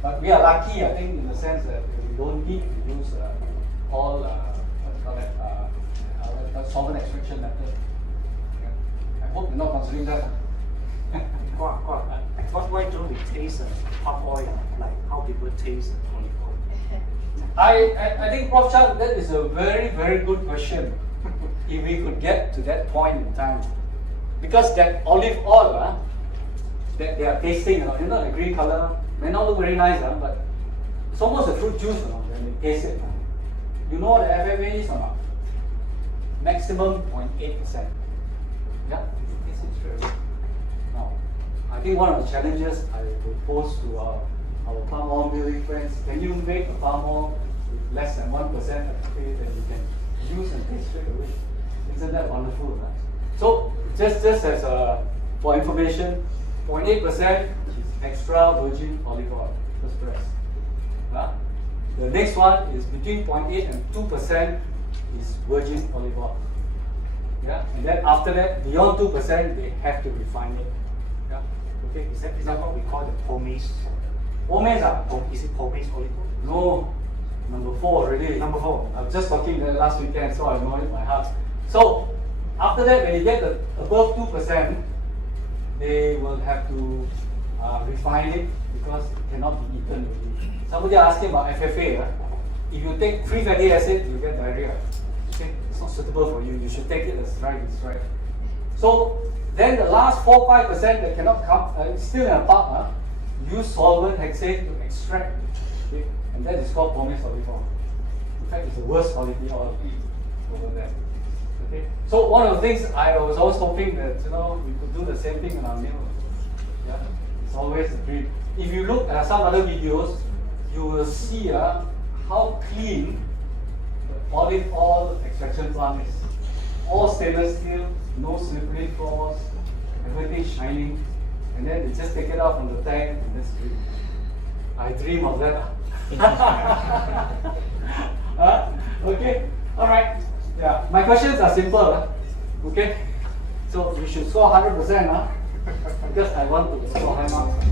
But we are lucky, I think, in the sense that we don't need to use all what do you call that solvent extraction method. Yeah. I hope you're not considering that. Why don't we taste palm oil like how people taste olive oil? I think, Prof. Chan, that is a very, very good question. If we could get to that point in time. Because that olive oil that they are tasting, you know, the green color, may not look very nice, but it's almost a fruit juice when you taste it. You know what the FFA is or not? Maximum 0.8%. Yeah, you taste it straight away. Now, I think one of the challenges I will pose to our palm oil milling friends, can you make a palm oil with less than 1% FFA that you can use and taste straight away? Isn't that wonderful? Right? So, just as for information, 0.8% is extra virgin olive oil, first press. The next one is between 0.8 and 2% is virgin olive oil. Yeah, and then after that, beyond 2%, they have to refine it. Yeah, Okay, is that what we call the pomace? Pomace, Is it pomace olive oil? No, number 4 already. Number 4. I was just talking that last weekend, so I know it by heart. So, after that, when you get above 2%, they will have to refine it because it cannot be eaten already. Somebody asking about FFA. If you take free fatty acid, you get diarrhea. Okay, it's not suitable for you. You should take it as right is right. So then the last 4-5% that cannot come, still in a pulp, use solvent hexane to extract. Okay, and that is called pomace olive oil. In fact, it's the worst quality oil over there. Okay, so one of the things I was always hoping that we could do the same thing in our meal. Yeah, it's always a dream. If you look at some other videos, you will see how clean the olive oil extraction plant is. All stainless steel, no slippery floors, everything shining, and then they just take it out from the tank and just drink. I dream of that. Okay, all right. Yeah, my questions are simple. Okay, so we should score 100%, because I want to score high marks.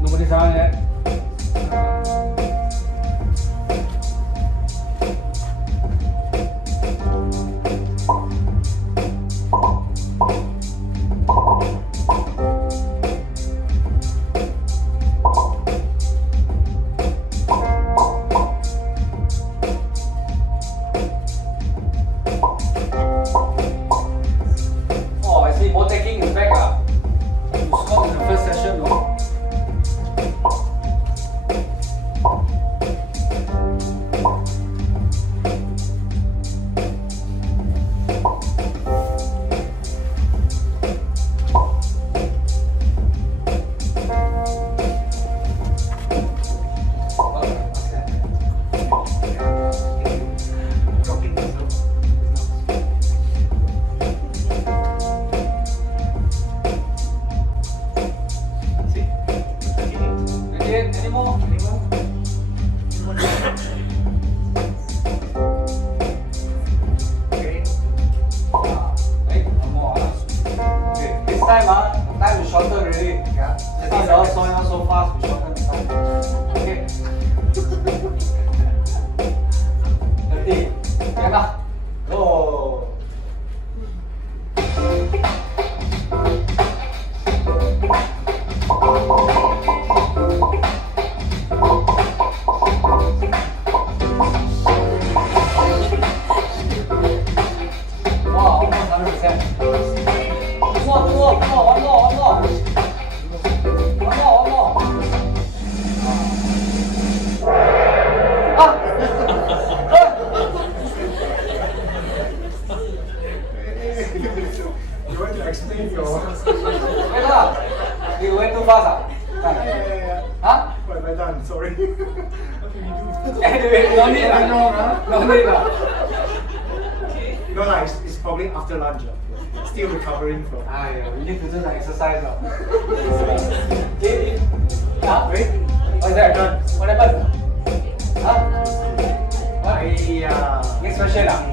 Nobody's on yet. Time is shorter already. Yeah. It's not all so fast, we shorten the time. Okay. 30. Okay na. Go. explain your. Wait lah. You went too fast, ah? Yeah. Huh? What have I done? Sorry. What can we do? Anyway, no need lah. No need lah. No, lah, it's probably after lunch. Still recovering from. We need to do some exercise lah. Okay. Wait. What's that? What happened? Huh? Next question lah.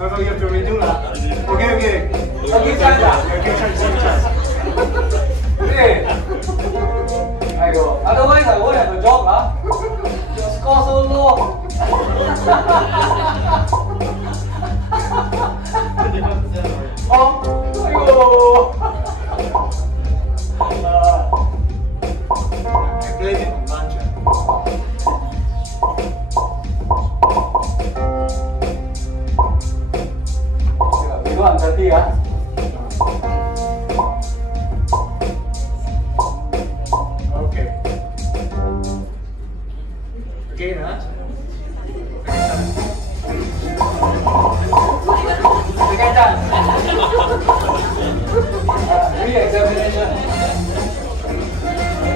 No, you have to redo lah. Okay. Okay, chance lah. Okay, chance. Okay. I go. Otherwise, I won't have a job lah. Your score so low. Oh, ayo. I played it on lunch. We go on 30 ah. Okay. Again, huh? Second chance. Re-examination.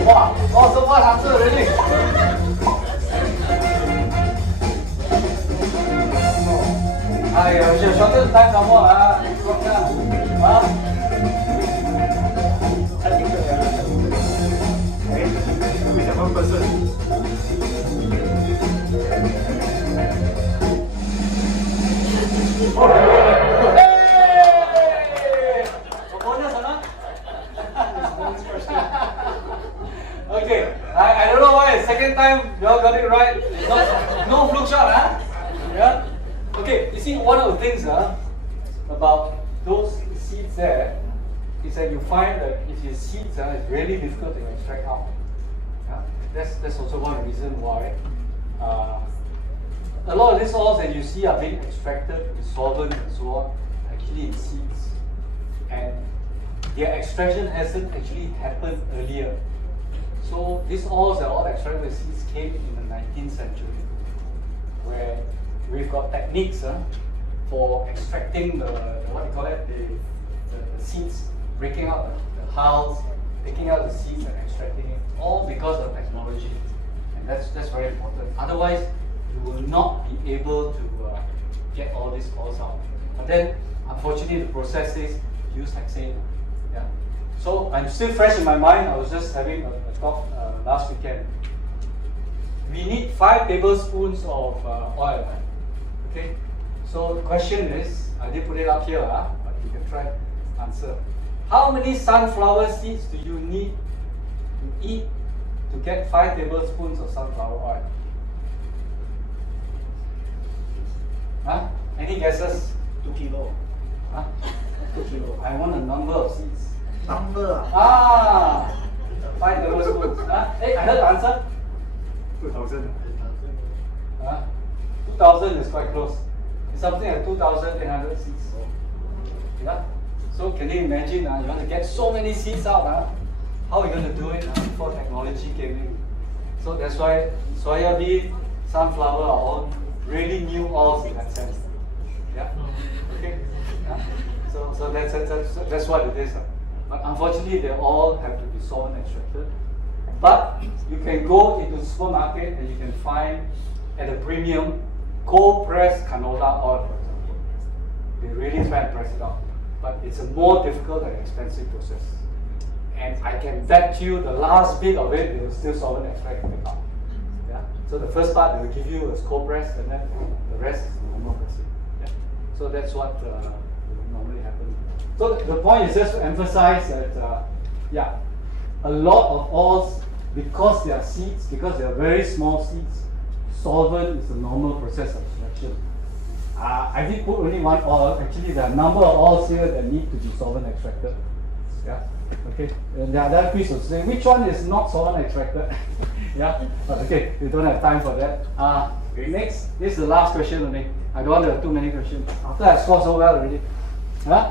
Wow, so fast answer already. You should shorten time some more ah. Huh? I think with the one person. Hey! Bonus or not? Okay, I don't know why second time you all got it right. No fluke shot, huh? Yeah. Okay, you see one of the things about those seeds there is that you find that if your seeds it's really difficult to extract out. Yeah? That's also one reason why a lot of these oils that you see are being extracted in solvent and so on, actually in seeds. And their extraction hasn't actually happened earlier. So these oils that are all extracted with seeds came in the 19th century, where we've got techniques for extracting the what do you call it, the seeds, breaking out the hulls, taking out the seeds and extracting it, all because of technology. And that's very important. Otherwise, you will not be able to get all these oils out. But then, unfortunately, the process is use hexane. Yeah. So I'm still fresh in my mind. I was just having a talk last weekend. We need 5 tablespoons of oil. Okay. So the question is, I did put it up here, but you can try answer. How many sunflower seeds do you need to eat to get 5 tablespoons of sunflower oil? Huh? Any guesses? 2 kilo. Huh? 2 kilo. I want a number of seeds. Number 5 tablespoons. Hey, I heard the answer. 2,000. 2,000 is quite close. It's something like 2,800 seeds. Yeah. So can you imagine? You want to get so many seeds out. How are you going to do it before technology came in? So that's why soya bean, sunflower are all really new oils in that sense. Yeah. Okay. Yeah? So that's what it is. But unfortunately, they all have to be solvent extracted. But you can go into the supermarket and you can find at a premium cold pressed canola oil, for example. They really try and press it out, but it's a more difficult and expensive process. And I can bet you the last bit of it, they will still solvent extract and take out. Yeah. So the first part they will give you is cold press, and then the rest is normal pressing. Yeah. So that's what will normally happen. So the point is just to emphasize that, a lot of oils, because they are seeds, because they are very small seeds, solvent is the normal process of extraction. I did put only one oil. Actually, there are a number of oils here that need to be solvent extracted. Yeah. Okay. And the other quiz will say which one is not solvent extracted. Yeah. But okay, we don't have time for that. Next, this is the last question only. I don't want to have too many questions. After I score so well already. Huh?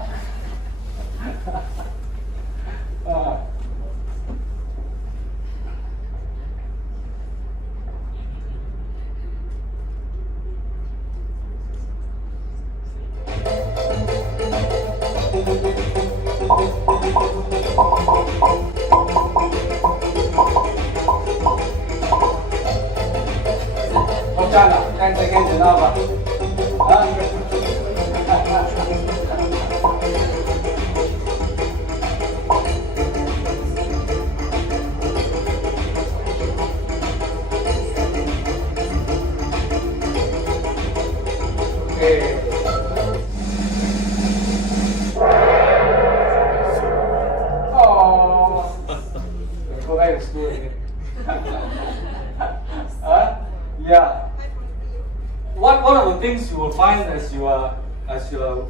things you will find as you are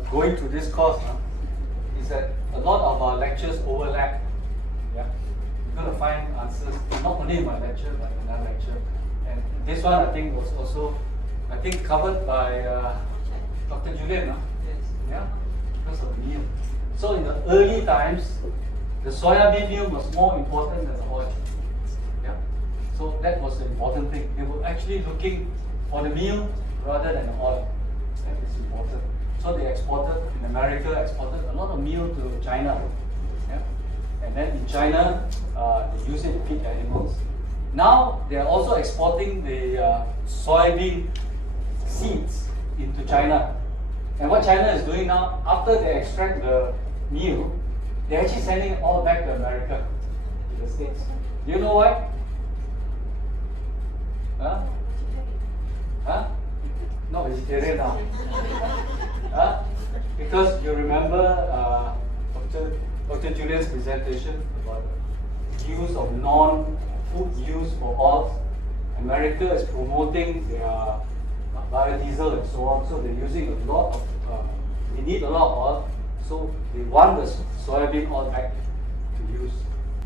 going through this course is that a lot of our lectures overlap. Yeah, you're going to find answers not only in my lecture but in another lecture. And this one I think was also covered by Dr. Julian. Yes. Yeah, because of the meal. So in the early times, the soya bean meal was more important than the oil. Yeah. So that was the important thing. They were actually looking for the meal rather than the oil. That is important. So they exported, in America, exported a lot of meal to China. Yeah? And then in China, they use it to feed animals. Now they are also exporting the soybean seeds into China. And what China is doing now, after they extract the meal, they're actually sending it all back to America, to the States. Do you know why? Huh? Huh? Not vegetarian now. Huh? Because you remember Dr. Julian's presentation about the use of non-food use for oils. America is promoting their biodiesel and so on, so they're using a lot of, they need a lot of oil, so they want the soybean oil back to use.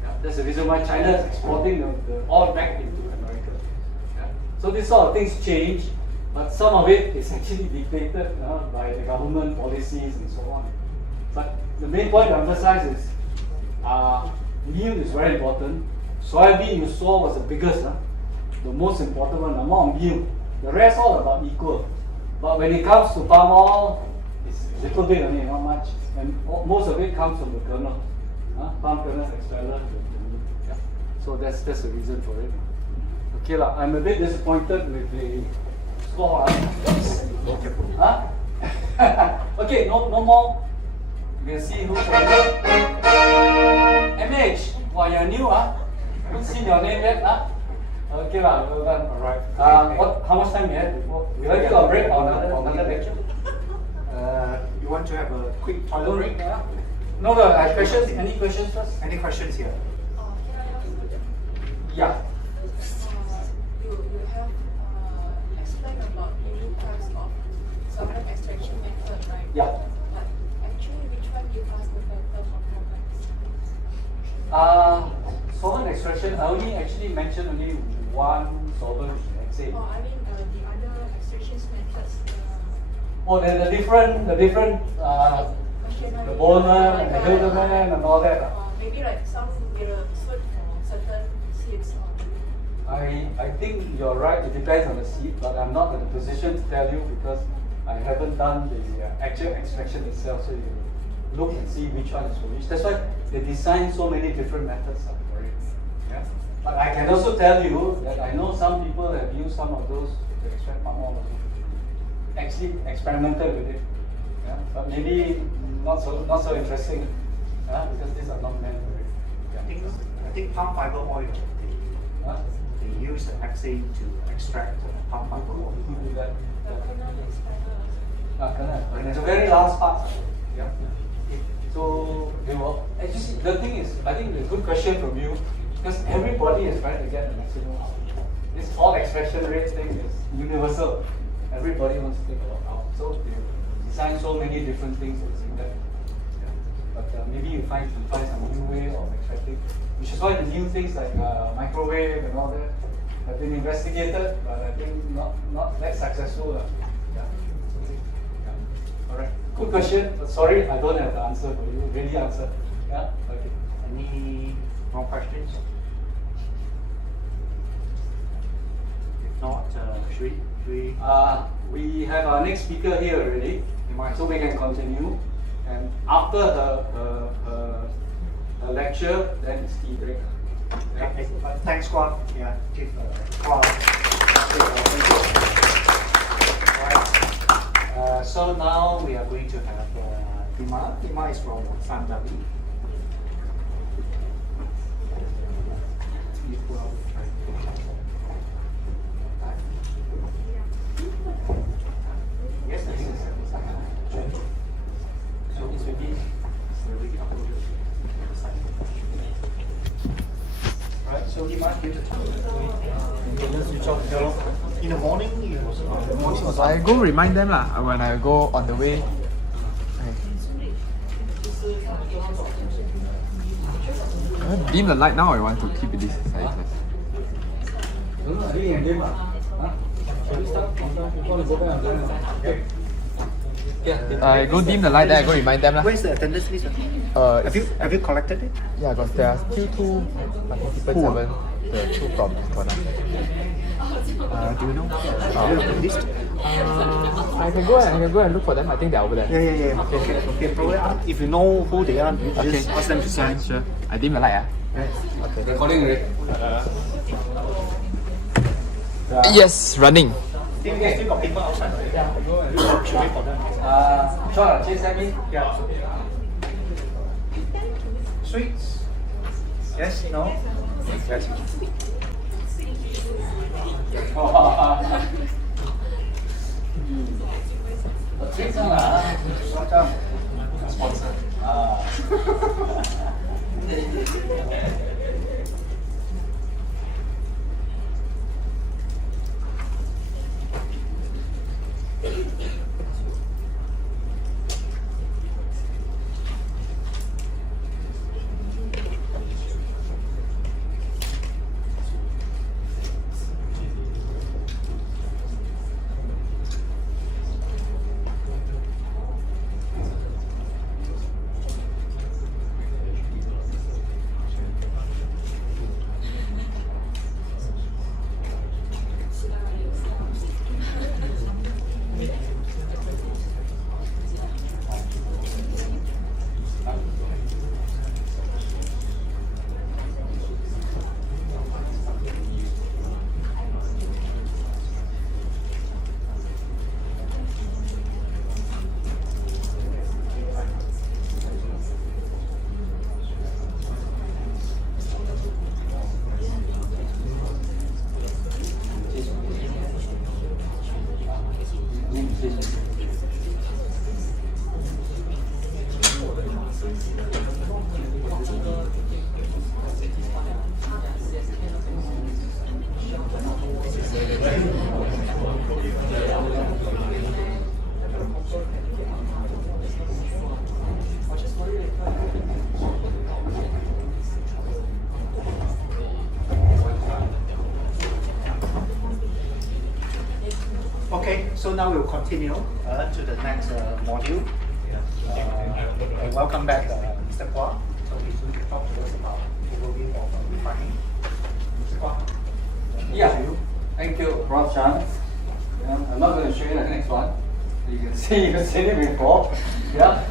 Yeah? That's the reason why China is exporting the oil back into America. Yeah? So these sort of things change, but some of it is actually dictated by the government policies and so on. But the main point to emphasize is meal is very important. Soybean you saw was the biggest, the most important one, among meal. The rest all about equal. But when it comes to palm oil, it's a little bit only, not much. And most of it comes from the kernel. Palm kernel extract. Yeah. So that's the reason for it. Okay, I'm a bit disappointed with the score. Okay, no more. We'll see who's MH. Well, you're new, haven't seen your name yet, Okay, well done. All right. How much time you have before? Will I give a break or another lecture? You want to have a quick toilet break? No, questions? Any questions first? Any questions here? Can I ask you? Yeah. You have explained about many types of solvent extraction method, right? Yeah. But actually, which one gives us the better performance? Solvent extraction, I only actually mentioned only one solvent, let's say. Or I mean, the other extraction methods. Oh, the different, the Bolmer and the Hildeman and all that. Maybe like some will suit for certain seeds. I think you're right, it depends on the seed, but I'm not in a position to tell you because I haven't done the actual extraction itself, so you look and see which one is for which. That's why they design so many different methods for it. Yeah? But I can also tell you that I know some people have used some of those to extract palm oil. Actually experimented with it. Yeah? But maybe not so interesting. Because these are not meant for it. Yeah. I think palm fiber oil, they use the hexane to extract palm fiber oil. Do that. The kernel is better. And it's a very last part. Yeah. So they will actually the thing is, I think the good question from you, because everybody is trying to get the maximum out. This whole extraction rate thing is universal. Everybody wants to take a lot out. So they design so many different things to see that. Yeah. But maybe you find some new way of extracting, which is why the new things like microwave and all that have been investigated, but I think not that successful. Yeah. All right. Good question. But sorry, I don't have the answer for you. Really answer. Yeah. Okay. Any more questions? If not, should we? We have our next speaker here already, so we can continue. And after her lecture, then it's tea break. Yeah. Okay, thanks, Qua. Yeah, give Qua. Alright. So now we are going to have Dima. Dima is from Sandavi. Yes, yes, yes. So it's already uploaded. Alright, so Dima, give the talk. switch off. Yeah, lor. In the morning, it was I go remind them lah when I go on the way. Dim the light now or you want to keep it this size? I go dim the light, then I go remind them lah. Where's the attendance list? Have you collected it? Yeah, because there are still two participants haven't. The two from Corona. Do you know? Do you have the list? I can go and look for them. I think they're over there. Yeah. Okay. Probably if you know who they are, you just ask them to sign. Sure. I dim the light. Okay. Recording already. Yes, running. Still got people outside. Yeah. Should wait for them. Sean, please send me. Yeah. Sweets? Yes? No? Yes. Sponsor. Okay, so now we'll continue to the next module. And welcome back, Mr. Qua. So he's going to talk to us about overview of refining. Mr. Qua. Yeah, thank you, Prof. Chan. I'm not going to show you the next one. You can see, you've seen it before. Yeah.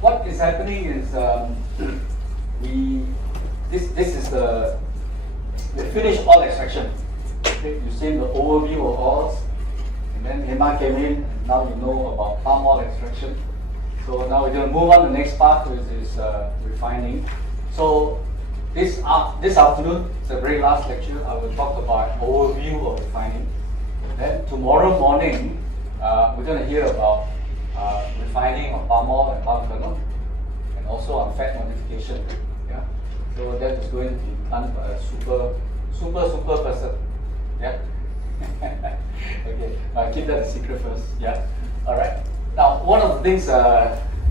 What is happening is this is we finished oil extraction. Okay, you've seen the overview of oils, and then Hema came in. Now you know about palm oil extraction. So now we're going to move on to the next part, which is refining. So this afternoon, it's the very last lecture, I will talk about overview of refining. Then tomorrow morning, we're going to hear about refining of palm oil and palm kernel, and also on fat modification. Yeah. So that is going to be done by a super person. Yeah. Okay. Keep that a secret first. Yeah. All right. Now, one of the things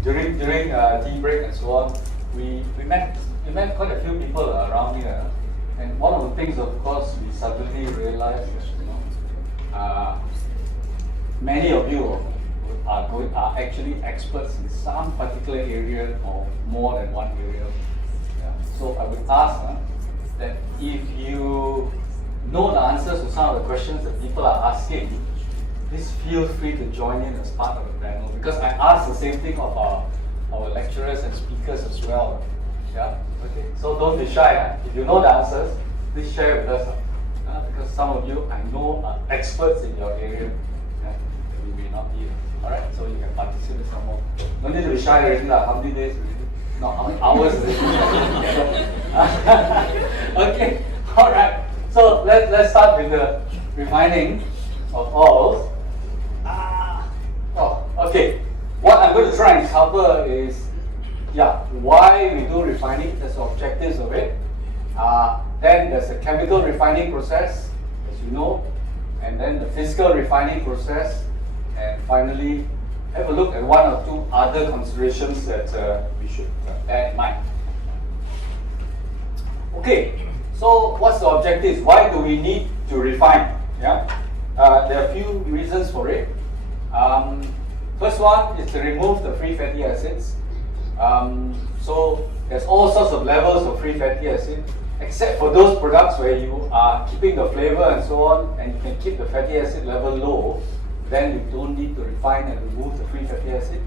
during tea break and so on, we met quite a few people around here, and one of the things, of course, we suddenly realized that many of you are actually experts in some particular area or more than one area. Yeah. So I would ask that if you know the answers to some of the questions that people are asking, please feel free to join in as part of the panel, because I asked the same thing of our lecturers and speakers as well. Yeah. Okay. So don't be shy. If you know the answers, please share with us. Because some of you I know are experts in your area. Yeah. We may not be. All right. So you can participate some more. No need to be shy already. How many days already? No, how many hours already? Okay. All right. So let's start with the refining of oils. Okay. What I'm going to try and cover is, why we do refining. That's the objectives of it. Then there's the chemical refining process, as you know, and then the physical refining process, and finally, have a look at one or two other considerations that we should bear in mind. Okay, so what's the objective? Why do we need to refine? Yeah, there are a few reasons for it. First one is to remove the free fatty acids. So there's all sorts of levels of free fatty acid, except for those products where you are keeping the flavor and so on, and you can keep the fatty acid level low. Then you don't need to refine and remove the free fatty acid.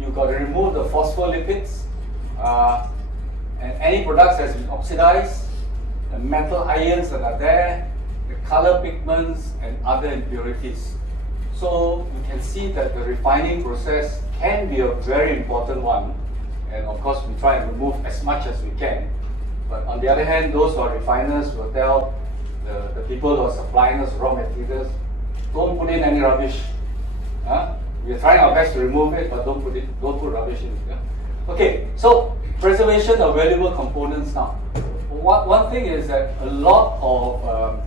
You've got to remove the phospholipids and any products that's been oxidized, the metal ions that are there, the color pigments and other impurities. So you can see that the refining process can be a very important one, and of course we try and remove as much as we can. But on the other hand, those who are refiners will tell the people who are supplying us raw materials, don't put in any rubbish. We are trying our best to remove it, but don't put rubbish in. Yeah? Okay, so preservation of valuable components now. One thing is that a lot of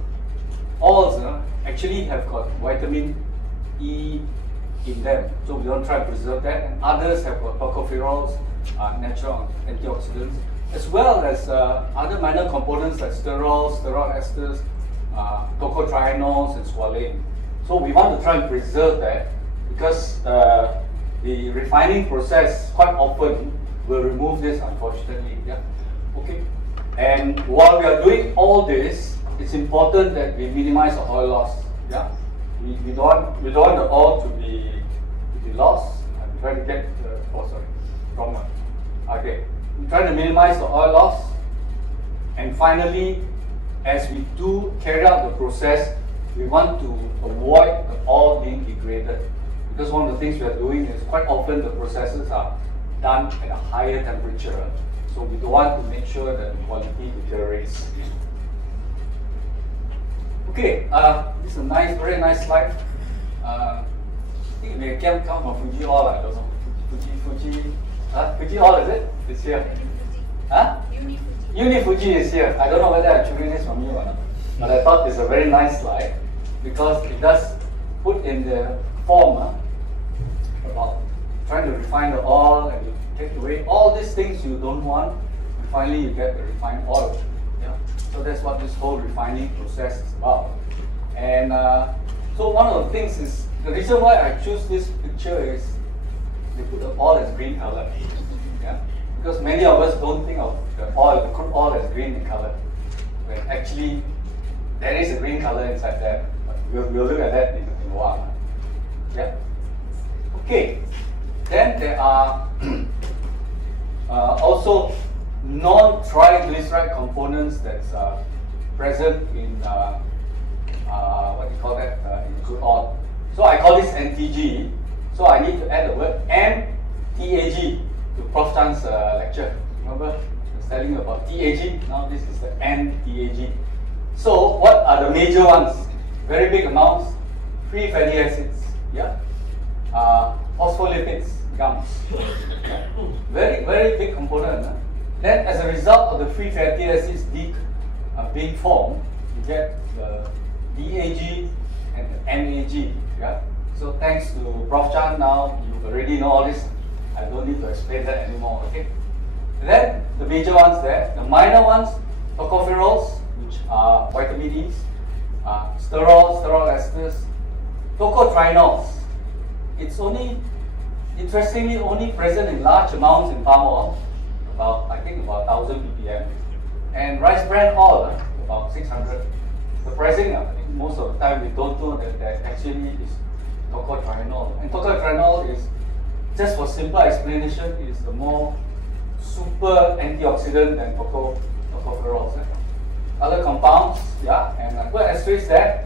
oils actually have got vitamin E in them, so we don't try to preserve that. And others have got tocopherols, natural antioxidants, as well as other minor components like sterols, sterol esters, tocotrienols, and squalane. So we want to try and preserve that because the refining process quite often will remove this, unfortunately. Yeah. Okay. And while we are doing all this, it's important that we minimize the oil loss. Yeah. We don't want the oil to be lost. I'm trying to get okay. We try to minimize the oil loss, and finally, as we do carry out the process, we want to avoid the oil being degraded, because one of the things we are doing is quite often the processes are done at a higher temperature, so we don't want to make sure that the quality deteriorates. Okay, this is a very nice slide. I think it may come from Fuji oil, I don't know. Fuji oil, is it? It's here. Huh? Uni Fuji is here. I don't know whether I'm choosing this from you or not, but I thought it's a very nice slide because it does put in the form about trying to refine the oil and to take away all these things you don't want, and finally you get the refined oil. Yeah? So that's what this whole refining process is about. And so one of the things is, the reason why I choose this picture is they put the oil as green color. Yeah? Because many of us don't think of the crude oil as green in color, when actually there is a green color inside there. But we'll look at that in a while. Yeah. Okay. Then there are also non-triglyceride components that's present in what do you call that in crude oil. So I call this NTG. So I need to add the word NTAG to Prof. Chan's lecture. Remember, I was telling you about TAG. Now this is the NTAG. So what are the major ones? Very big amounts. Free fatty acids. Yeah. Phospholipids, gums. Yeah. Very big component. Then as a result of the free fatty acids being formed, you get the DAG and the NAG. Yeah. So thanks to Prof. Chan, now you already know all this. I don't need to explain that anymore. Okay. Then the major ones there, the minor ones, tocopherols, which are vitamin E's, sterol esters, tocotrienols. It's interestingly only present in large amounts in palm oil, about 1,000 ppm, and rice bran oil about 600. Surprising, I think most of the time we don't know that there actually is tocotrienol. And tocotrienol is, just for simple explanation, is the more super antioxidant than tocopherols. Other compounds, yeah, and I put asterisk there.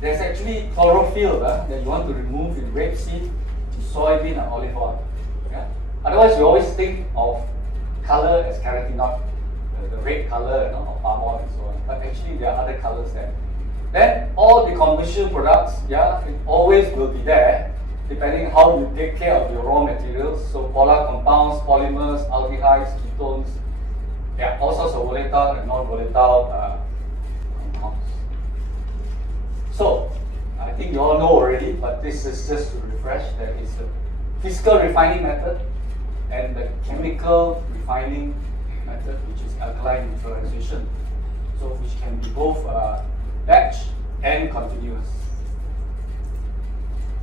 There's actually chlorophyll that you want to remove in rapeseed, soybean, and olive oil. Yeah? Otherwise, we always think of color as carotenoid, the red color of palm oil and so on. But actually, there are other colors there. Then all the commercial products, yeah, it always will be there, depending on how you take care of your raw materials. So polar compounds, polymers, aldehydes, ketones, yeah, all sorts of volatile and non-volatile compounds. So, I think you all know already, but this is just to refresh. There is the physical refining method and the chemical refining method, which is alkaline neutralization. So, which can be both batch and continuous.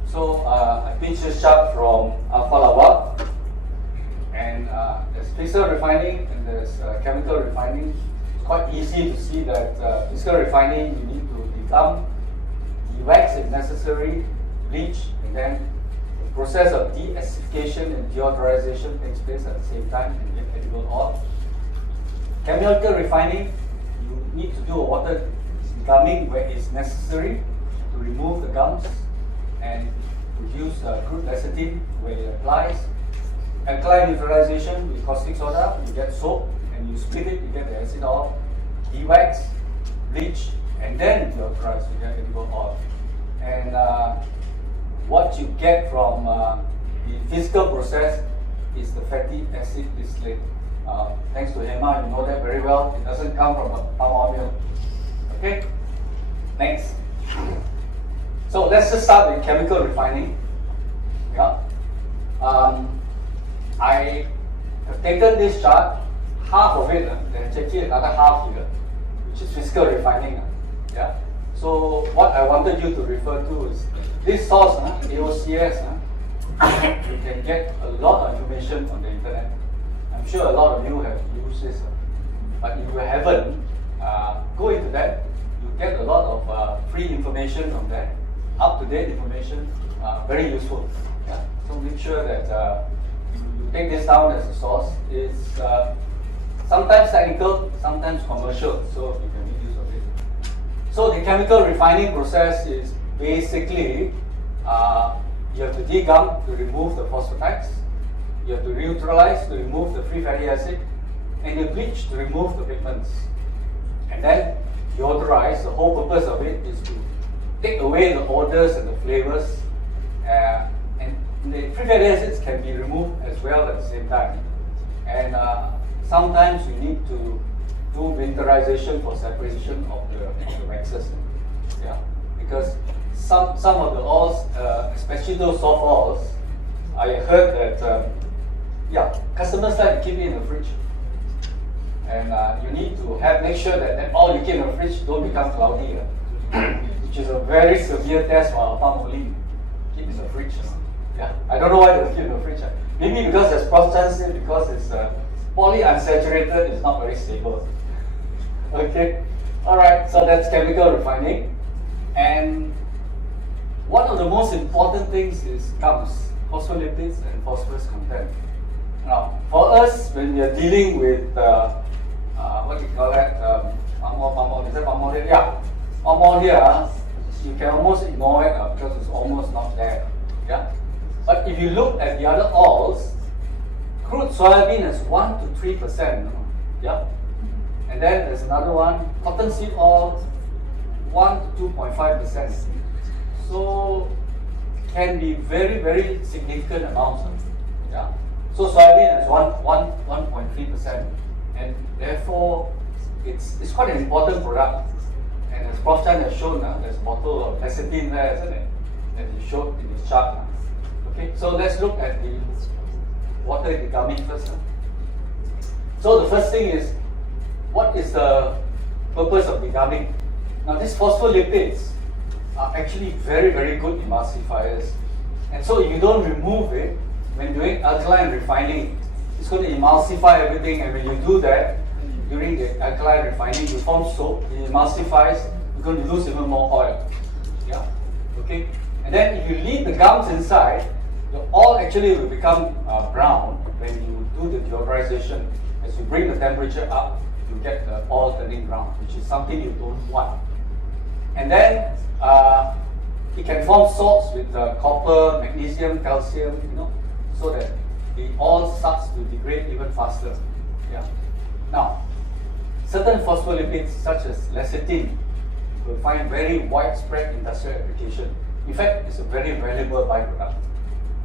So, I pinched this chart from Alpha Lava, and there's physical refining and there's chemical refining. It's quite easy to see that physical refining, you need to decome, wax if necessary, bleach, and then the process of de-acidification and deodorization takes place at the same time and get edible oil. Chemical refining, you need to do a water gumming where it's necessary to remove the gums and produce crude lecithin where it applies. Alkaline neutralization with caustic soda, you get soap and you split it, you get the acid oil. De-wax, bleach, and then deodorize, you get edible oil. And what you get from the physical process is the fatty acid distillate. Thanks to Hema, you know that very well. It doesn't come from palm oil. Okay? Next. So let's just start with chemical refining. Yeah. I have taken this chart, half of it, there's actually another half here, which is physical refining. Yeah. So what I wanted you to refer to is this source, AOCS. You can get a lot of information on the internet. I'm sure a lot of you have used this, but if you haven't, go into that. You get a lot of free information from there, up-to-date information, very useful. Yeah? So make sure that you take this down as a source. It's sometimes technical, sometimes commercial, so you can make use of it. So the chemical refining process is basically you have to degum to remove the phosphatides, you have to neutralize to remove the free fatty acid, and you bleach to remove the pigments. And then deodorize, the whole purpose of it is to take away the odors and the flavors, and the free fatty acids can be removed as well at the same time. And sometimes you need to do winterization for separation of the waxes. Yeah, because some of the oils, especially those soft oils, I heard that customers like to keep it in the fridge, and you need to make sure that all you keep in the fridge don't become cloudy, which is a very severe test for our palm oil. Keep in the fridge. Yeah, I don't know why they keep in the fridge. Maybe because there's processed, because it's polyunsaturated, it's not very stable. Okay, all right. So that's chemical refining, and one of the most important things is gums, phospholipids and phosphorus content. Now, for us, when we are dealing with what do you call that? Palm oil. Is that palm oil? Yeah, palm oil here. You can almost ignore it because it's almost not there. Yeah. But if you look at the other oils, crude soybean is 1 to 3%. Yeah. And then there's another one, cottonseed oil, 1 to 2.5%. So can be very, very significant amounts. Yeah. So soybean is 1.3%, and therefore it's quite an important product. And as Prof. Chan has shown, there's a bottle of lecithin there, isn't it? That he showed in his chart. Okay, so let's look at the water degumming first. So the first thing is, what is the purpose of degumming? Now these phospholipids are actually very, very good emulsifiers. And so if you don't remove it, when doing alkaline refining, it's going to emulsify everything, and when you do that, during the alkaline refining, you form soap, it emulsifies, you're going to lose even more oil. Yeah? Okay? And then if you leave the gums inside, the oil actually will become brown when you do the deodorization. As you bring the temperature up, you get the oil turning brown, which is something you don't want. And then it can form salts with copper, magnesium, calcium, so that the oil starts to degrade even faster. Yeah. Now, certain phospholipids such as lecithin will find very widespread industrial application. In fact, it's a very valuable byproduct.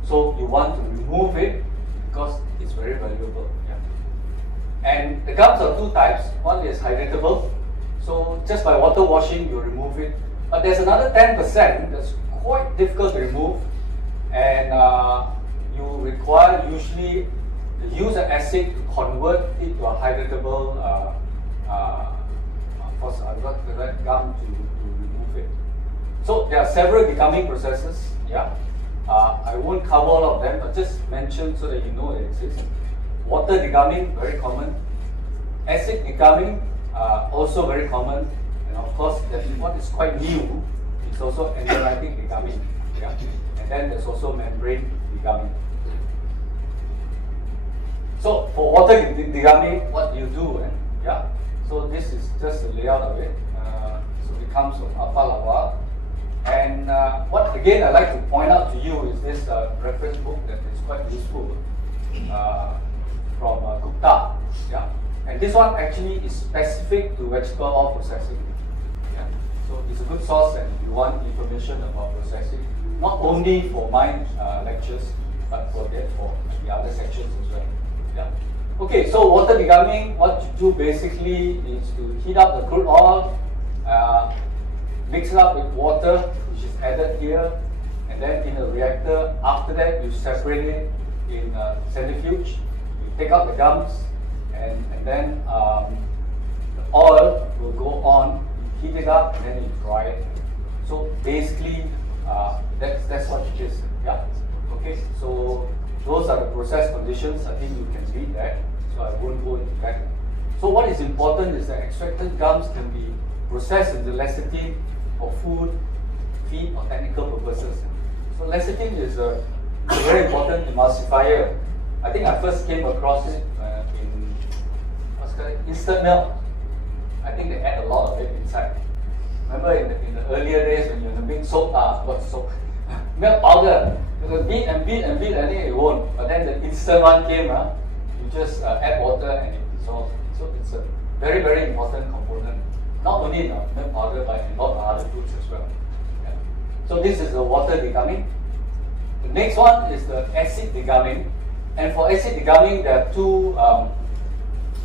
So you want to remove it because it's very valuable. Yeah. And the gums are two types. One is hydratable, so just by water washing you remove it. But there's another 10% that's quite difficult to remove, and you require usually the use of acid to convert it to a hydratable gum to remove it. So there are several deguming processes. Yeah, I won't cover all of them, but just mention so that you know it exists. Water deguming, very common. Acid deguming, also very common. And of course, what is quite new is also enzymatic deguming. Yeah, and then there's also membrane deguming. So for water deguming, what do you do? Yeah. So this is just the layout of it. So it comes from alpha lava. And what again I'd like to point out to you is this reference book that is quite useful from Gupta. Yeah. And this one actually is specific to vegetable oil processing. Yeah. So it's a good source, and if you want information about processing, not only for my lectures, but for the other sections as well. Yeah. Okay, so water deguming, what you do basically is to heat up the crude oil, mix it up with water, which is added here, and then in a reactor. After that, you separate it in a centrifuge. You take out the gums, and then the oil will go on. You heat it up, and then you dry it. So basically, that's what it is. Yeah. Okay. So those are the process conditions. I think you can read that. So I won't go into that. So what is important is that extracted gums can be processed into lecithin for food, feed, or technical purposes. So lecithin is a very important emulsifier. I think I first came across it in instant milk. I think they add a lot of it inside. Remember in the earlier days when you're in a big soap, milk powder. You beat and beat and beat, I think it won't. But then the instant one came, you just add water and it dissolves. So it's a very, very important component. Not only in milk powder, but in a lot of other foods as well. Yeah. So this is the water deguming. The next one is the acid deguming. And for acid deguming, there are two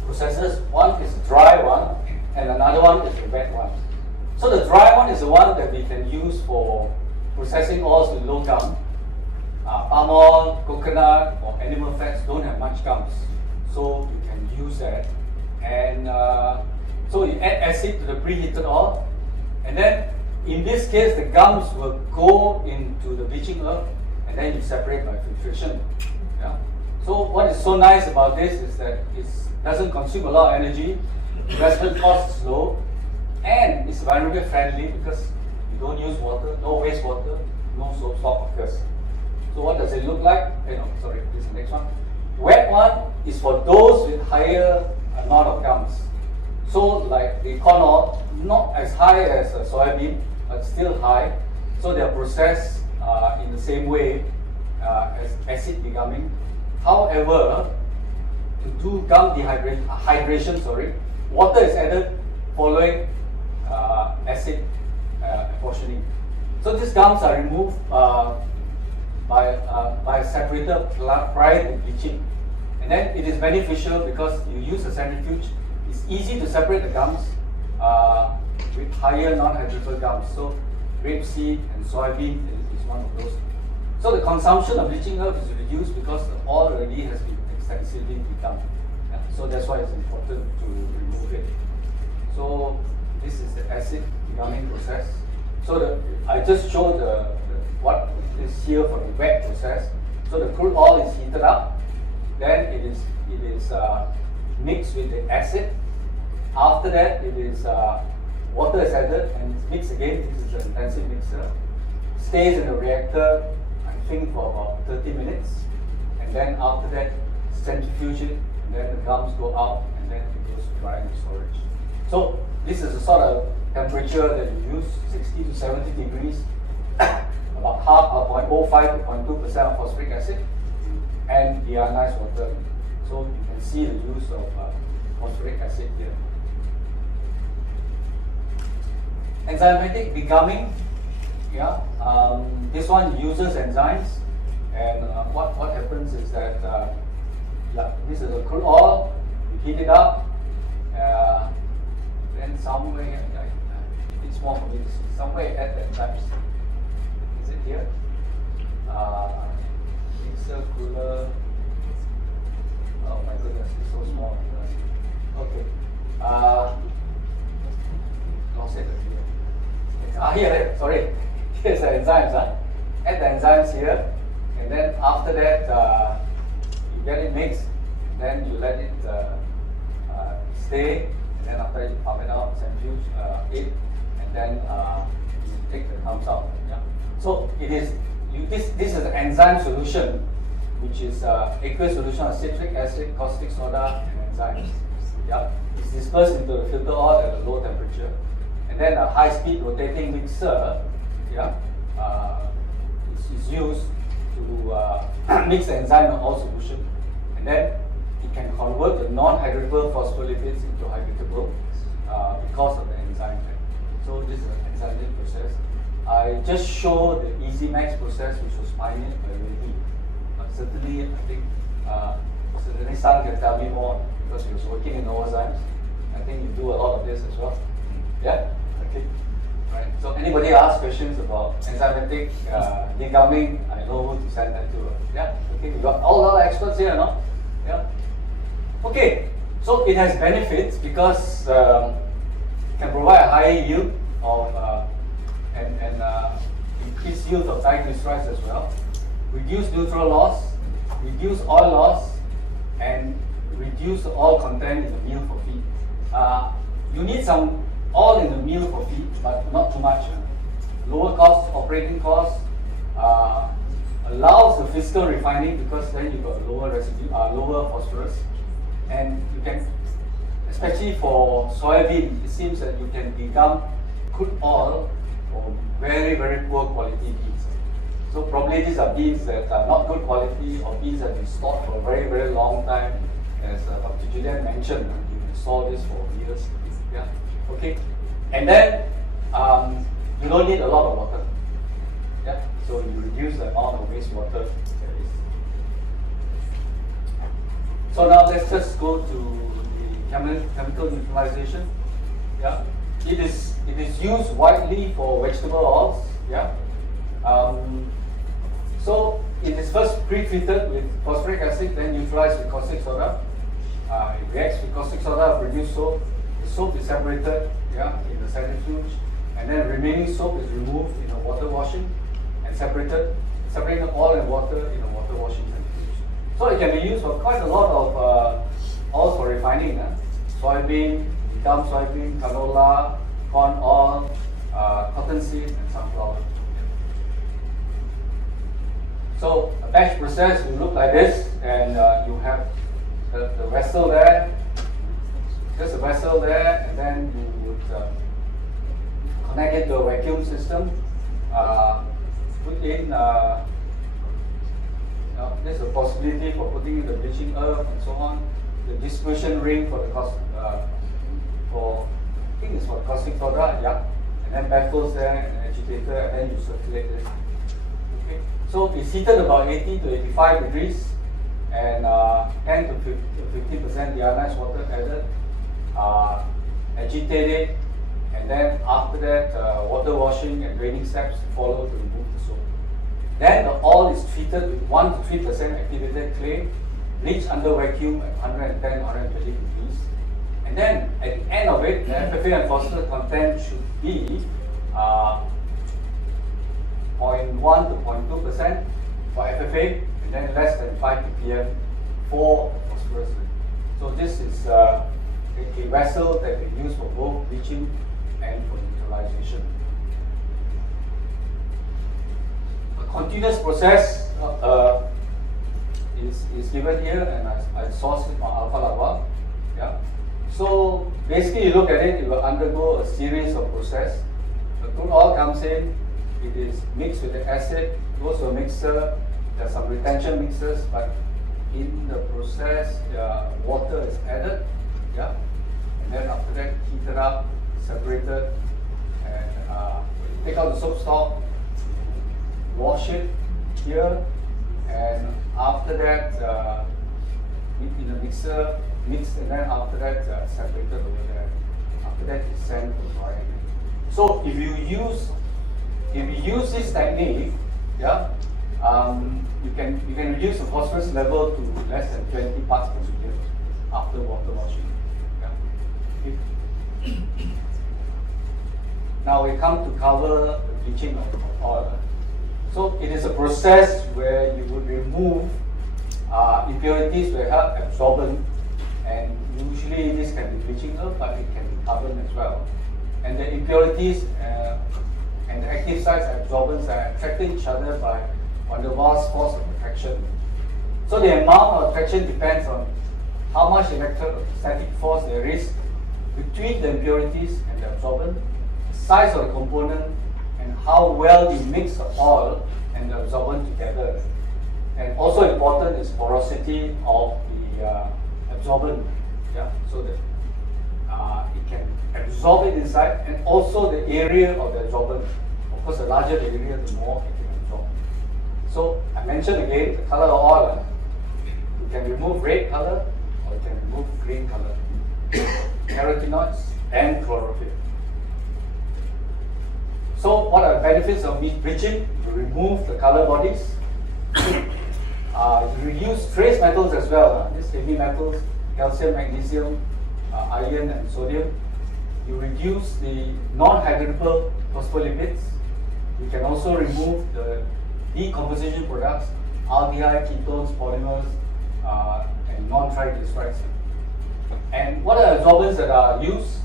processes. One is a dry one, and another one is a wet one. So the dry one is the one that we can use for processing oils with low gum. Palm oil, coconut, or animal fats don't have much gums, so you can use that. And so you add acid to the preheated oil, and then in this case the gums will go into the bleaching earth, and then you separate by filtration. Yeah. So what is so nice about this is that it doesn't consume a lot of energy, investment cost is low, and it's environmentally friendly because you don't use water, no wastewater, no soap stock occurs. So what does it look like? Sorry, this is the next one. Wet one is for those with higher amount of gums. So like the corn oil, not as high as a soybean, but still high. So they are processed in the same way as acid deguming. However, to do gum hydration, water is added following acid apportioning. So these gums are removed by a separator prior to bleaching, and then it is beneficial because you use a centrifuge. It's easy to separate the gums with higher non-hydratable gums. So rapeseed and soybean is one of those. So the consumption of bleaching earth is reduced because the oil already has been extensively degummed. Yeah, so that's why it's important to remove it. So this is the acid deguming process. So I just showed what is here for the wet process. So the crude oil is heated up, then it is mixed with the acid. After that, it is water is added and it's mixed again. This is an intensive mixer. Stays in the reactor, I think, for about 30 minutes, and then after that, centrifuge it, and then the gums go out, and then it goes to dry storage. So this is the sort of temperature that you use, 60 to 70 degrees, about half, 0.05 to 0.2% of phosphoric acid, and deionized water. So you can see the use of phosphoric acid here. Enzymatic deguming, this one uses enzymes, and what happens is that this is a crude oil. heat it up. Then somewhere, it's more for me to see, somewhere at the enzymes. Is it here? Mixer, cooler. Oh my goodness, it's so small. Okay. Lost it here. Here, sorry. Here's the enzymes. Add the enzymes here. And then after that, you get it mixed. Then you let it stay. And then after you pump it out, centrifuge it. And then you take the clumps out. Yeah. So it is, this is an enzyme solution, which is aqueous solution of citric acid, caustic soda, and enzymes. Yeah, it's dispersed into the filter oil at a low temperature, and then a high-speed rotating mixer, yeah, is used to mix the enzyme and oil solution, and then it can convert the non-hydratable phospholipids into hydratable because of the enzyme. So this is an enzymatic process. I just show the EasyMax process, which was pioneered by Reddy. Certainly, I think certainly San can tell me more because he was working in Novozymes. I think you do a lot of this as well. Yeah? Okay. Right. So anybody ask questions about enzymatic degumming, I know who to send that to. Yeah? Okay, we got all our experts here, no? Yeah? Okay. So it has benefits because it can provide a higher yield of and increased yield of diglycerides as well. Reduce neutral loss, reduce oil loss, and reduce the oil content in the meal for feed. You need some oil in the meal for feed, but not too much. Lower cost, operating costs, allows the physical refining because then you got lower residue, lower phosphorus, and you can, especially for soybean, it seems that you can become crude oil for very, very poor quality beans. So probably these are beans that are not good quality or beans that have been stored for a very, very long time. As Dr. Julian mentioned, you can store this for years. Yeah. Okay. And then you don't need a lot of water. Yeah. So you reduce the amount of wastewater there is. So now let's just go to the chemical neutralization. Yeah. It is used widely for vegetable oils. Yeah. So it is first pre-treated with phosphoric acid, then neutralized with caustic soda. It reacts with caustic soda, produce soap. The soap is separated, yeah, in the centrifuge, and then remaining soap is removed in a water washing and separating the oil and water in a water washing centrifuge. So it can be used for quite a lot of oils for refining. Soybean, gum soybean, canola, corn oil, cottonseed, and sunflower. So a batch process will look like this, and you have the vessel there, just a vessel there, and then you would connect it to a vacuum system, put in, there's a possibility for putting in the bleaching earth and so on, the dispersion ring for the I think it's for caustic soda, yeah, and then baffles there, and an agitator, and then you circulate it. Okay. So it's heated about 80 to 85 degrees, and 10 to 15% deionized water added, agitate it, and then after that water washing and draining steps follow to remove the soap. Then the oil is treated with 1 to 3% activated clay, bleached under vacuum at 110, 120 degrees. And then at the end of it, the FFA and phosphorus content should be 0.1 to 0.2% for FFA, and then less than 5 ppm for phosphorus. So this is a vessel that we use for both bleaching and for neutralization. A continuous process is given here, and I sourced it from Alpha Lava. Yeah. So basically, you look at it, it will undergo a series of process. The crude oil comes in, it is mixed with the acid, goes to a mixer. There are some retention mixers, but in the process, water is added, yeah, and then after that, heated up, separated, and take out the soap stock, wash it here, and after that, in the mixer, mixed, and then after that separated over there. After that it's sent to drying. So if you use this technique, yeah, you can reduce the phosphorus level to less than 20 parts per million after water washing. Yeah. Okay. Now we come to cover the bleaching of oil. So it is a process where you would remove impurities to help absorbent, and usually this can be bleaching earth, but it can be carbon as well. And the impurities and the active sites absorbents are attracting each other by van der Waals force of attraction. So the amount of attraction depends on how much electrostatic force there is between the impurities and the absorbent, the size of the component, and how well you mix the oil and the absorbent together. And also important is porosity of the absorbent, yeah, so that it can absorb it inside, and also the area of the absorbent. Of course, the larger the area, the more it can absorb. So I mentioned again the color of oil. You can remove red color or you can remove green color, carotenoids and chlorophyll. So what are the benefits of bleaching? You remove the color bodies. You reduce trace metals as well. These heavy metals, calcium, magnesium, iron and sodium. You reduce the non-hydrolyzable phospholipids. You can also remove the decomposition products, aldehyde, ketones, polymers, and non-triglycerides. And what are absorbents that are used?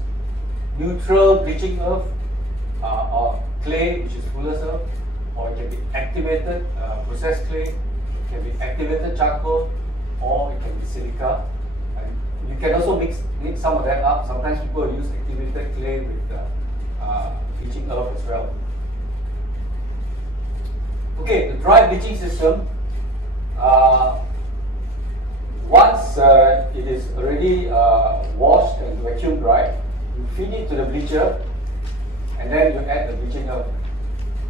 Neutral bleaching earth, or clay, which is fuller's earth, or it can be activated processed clay, it can be activated charcoal, or it can be silica. And you can also mix some of that up. Sometimes people use activated clay with bleaching earth as well. Okay, the dry bleaching system. Once it is already washed and vacuum dried, you feed it to the bleacher, and then you add the bleaching earth.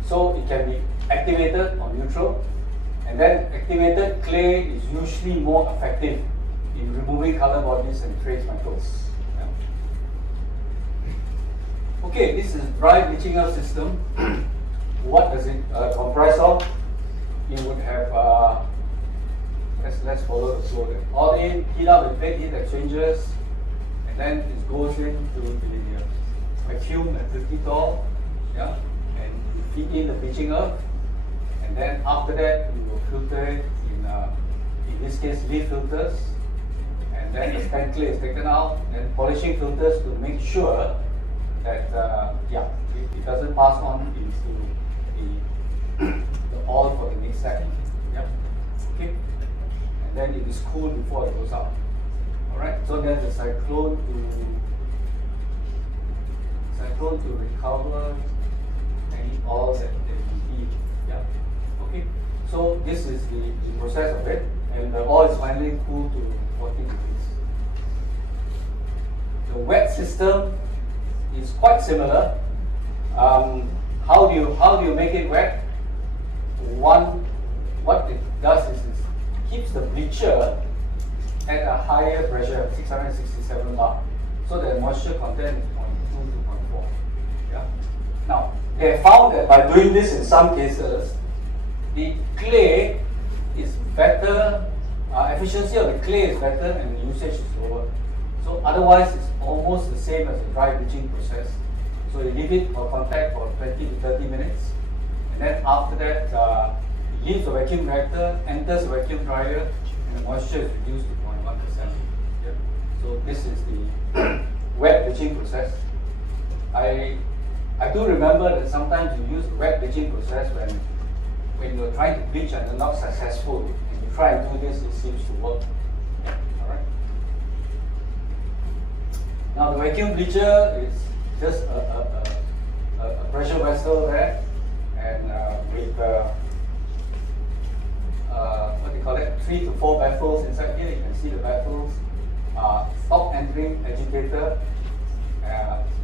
So it can be activated or neutral, and then activated clay is usually more effective in removing color bodies and trace metals. Yeah. Okay, this is dry bleaching earth system. What does it comprise of? You would have, let's follow the flow there. All in, heat up with plate heat exchangers, and then it goes into the vacuum at 50 torr, yeah, and you feed in the bleaching earth, and then after that you will filter it in this case leaf filters, and then the spent clay is taken out, then polishing filters to make sure that it doesn't pass on into the oil for the next set. Yep. Okay. And then it is cooled before it goes out. Alright, so then the cyclone to recover any oil that we need. Yeah. Okay. So this is the process of it, and the oil is finally cooled to 40 degrees. The wet system is quite similar. How do you make it wet? What it does is it keeps the bleacher at a higher pressure, 667 bar, so the moisture content is 0.2 to 0.4. Yeah. Now they found that by doing this in some cases, the clay is better, efficiency of the clay is better, and the usage is lower. So otherwise, it's almost the same as a dry bleaching process. So you leave it for contact for 20 to 30 minutes, and then after that, it leaves the vacuum reactor, enters the vacuum dryer, and the moisture is reduced to 0.1%. Yep. So this is the wet bleaching process. I do remember that sometimes you use the wet bleaching process when you're trying to bleach and you're not successful. If you try and do this, it seems to work. All right. Now the vacuum bleacher is just a pressure vessel there, and with what they call it, 3 to 4 baffles inside here. You can see the baffles. Top entering agitator.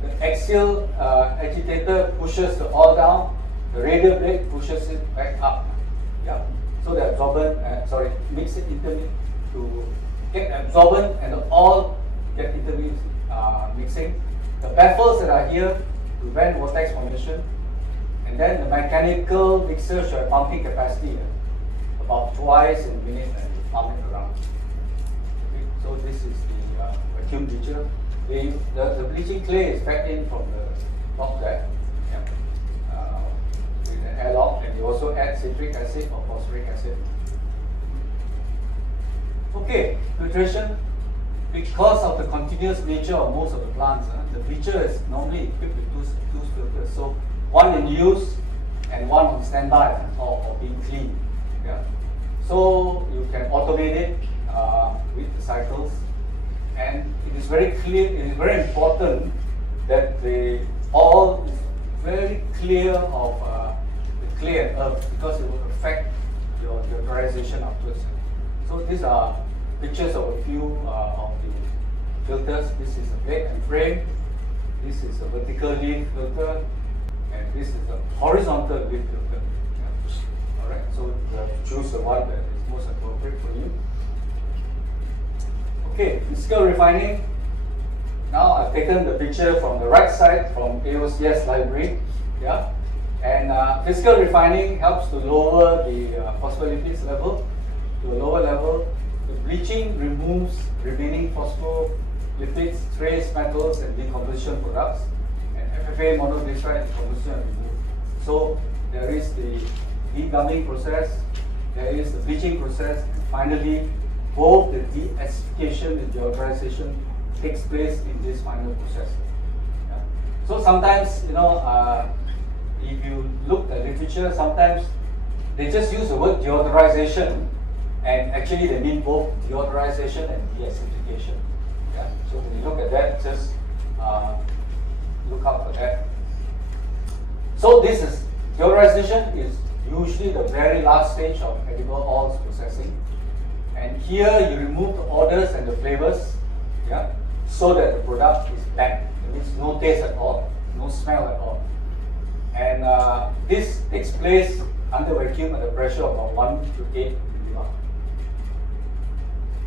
The axial agitator pushes the oil down. The radial blade pushes it back up. Yeah. So the absorbent, mix it intermediate to get absorbent and the oil get mixing. The baffles that are here prevent vortex formation, and then the mechanical mixer should have pumping capacity about twice in a minute and you pump it around. Okay, so this is the vacuum bleacher. The bleaching clay is back in from the top there, with an airlock, and you also add citric acid or phosphoric acid. Okay, filtration. Because of the continuous nature of most of the plants, the bleacher is normally equipped with two filters. So one in use and one on standby or being cleaned. Yeah. So you can automate it with the cycles, and it is very clear. It is very important that the oil is very clear of the clay and earth, because it will affect your deodorization afterwards. So these are pictures of a few of the filters. This is a plate and frame. This is a vertical leaf filter, and this is a horizontal leaf filter. Yeah. All right. So you have to choose the one that is most appropriate for you. Okay, physical refining. Now I've taken the picture from the right side from AOCS library. Yeah, and physical refining helps to lower the phospholipids level to a lower level. The bleaching removes remaining phospholipids, trace metals, and decomposition products. And FFA monoglyceride decomposition is removed. So there is the degumming process, there is the bleaching process, and finally both the deacidification and deodorization takes place in this final process. Yeah. So sometimes, if you look at literature, sometimes they just use the word deodorization, and actually they mean both deodorization and deacidification. Yeah. So when you look at that, just look out for that. So this is deodorization is usually the very last stage of edible oils processing. And here you remove the odors and the flavors, yeah, so that the product is blank. It means no taste at all, no smell at all. And this takes place under vacuum at a pressure of about 1 to 8 millibar.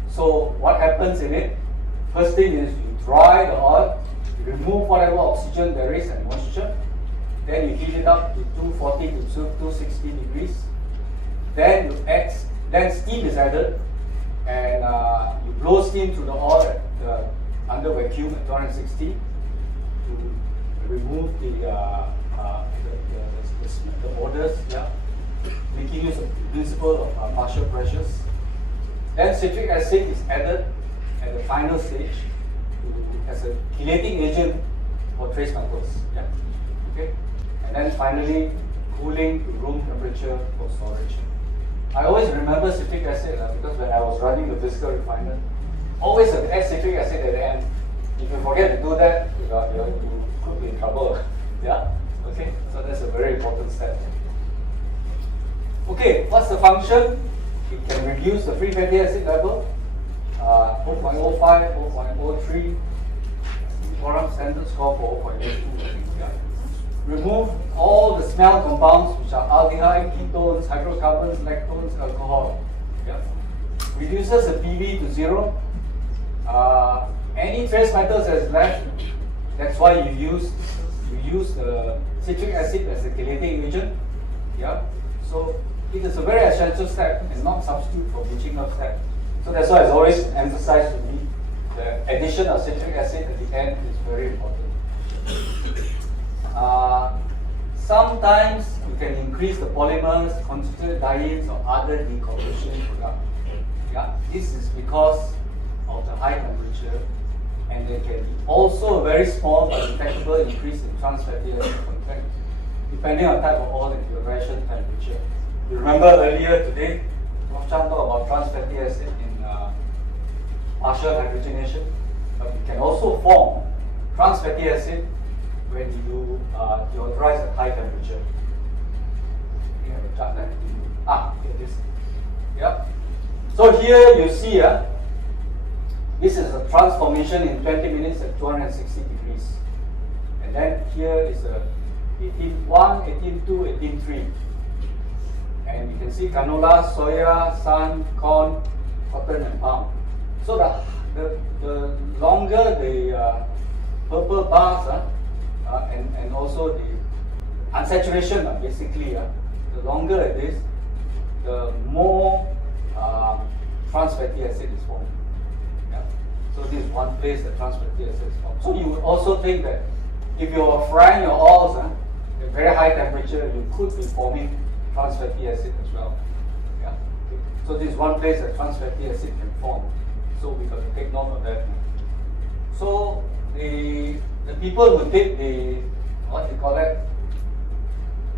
So what happens in it? First thing is you dry the oil, you remove whatever oxygen there is and moisture. Then you heat it up to 240 to 260 degrees. Then steam is added, and you blow steam through the oil under vacuum at 260 to remove the odors, yeah, making use of the principle of partial pressures. Then citric acid is added at the final stage as a chelating agent for trace metals. Yeah. Okay. And then finally cooling to room temperature for storage. I always remember citric acid because when I was running the physical refinement, always add citric acid at the end. If you forget to do that, you could be in trouble. Yeah. Okay. So that's a very important step. Okay. What's the function? It can reduce the free fatty acid level, 0.05, 0.03. Forum standard score for 0.02. Yeah. Remove all the smell compounds, which are aldehyde, ketones, hydrocarbons, lactones, alcohol. Yeah. Reduces the PV to 0. Any trace metals that is left, that's why you use the citric acid as a chelating agent. Yeah. So it is a very essential step and not substitute for bleaching up step. So that's why it's always emphasized to me the addition of citric acid at the end is very important. Sometimes you can increase the polymers, constituted dyes, or other decomposition products. Yeah, this is because of the high temperature, and there can be also a very small but detectable increase in trans fatty acid content, depending on type of oil and deodorization temperature. You remember earlier today, Prof. Chan talked about trans fatty acid in partial hydrogenation, but it can also form trans fatty acid when you deodorize at high temperature. You have a chart there. Okay, this. Yep. So here you see, this is a transformation in 20 minutes at 260 degrees. And then here is a 18.1, 18.2, 18.3. And you can see canola, soya, sun, corn, cotton, and palm. So the longer the purple bars and also the unsaturation basically, the longer it is, the more trans fatty acid is formed. Yeah. So this is one place that trans fatty acid is formed. So you would also think that if you're frying your oils at very high temperature, you could be forming trans fatty acid as well. Yeah. Okay. So this is one place that trans fatty acid can form. So we got to take note of that. So the people who did the, what they call it,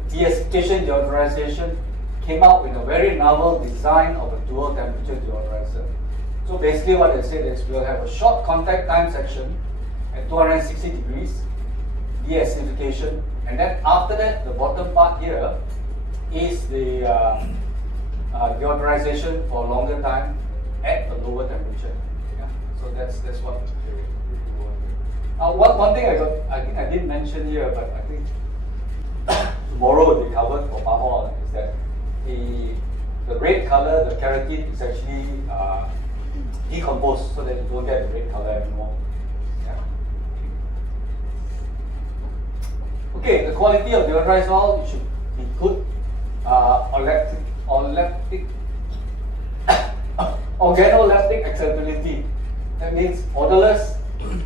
deacidification deodorization came out with a very novel design of a dual temperature deodorizer. So basically what they said is we'll have a short contact time section at 260 degrees, deacidification, and then after that the bottom part here is the deodorization for a longer time at a lower temperature. Yeah. So that's what they want. One thing I think I didn't mention here, but I think tomorrow will be covered for palm oil, is that the red color, the keratin, is actually decomposed so that you don't get the red color anymore. Yeah. Okay, the quality of deodorized oil should be good. Organoleptic acceptability. That means odorless,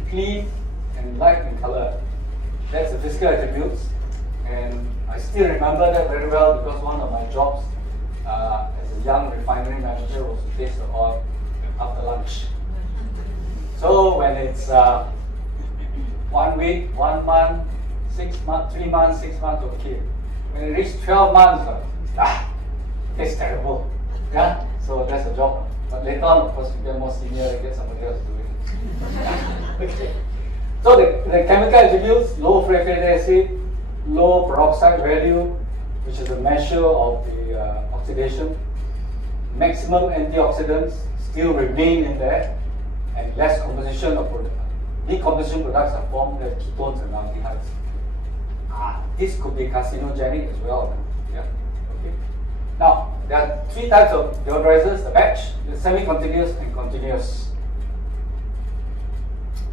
clean, and light in color. That's the physical attributes. And I still remember that very well because one of my jobs as a young refinery manager was to taste the oil after lunch. So when it's 1 week, 1 month, 6 months, 3 months, 6 months, okay. When it reaches 12 months, it's terrible. Yeah, so that's a job. But later on, of course, you get more senior, you get somebody else doing it. Okay. So the chemical attributes: low free fatty acid, low peroxide value, which is a measure of the oxidation. Maximum antioxidants still remain in there, and less composition of decomposition products are formed, like ketones and aldehydes. This could be carcinogenic as well. Yeah. Okay. Now there are 3 types of deodorizers: the batch, the semi-continuous, and continuous.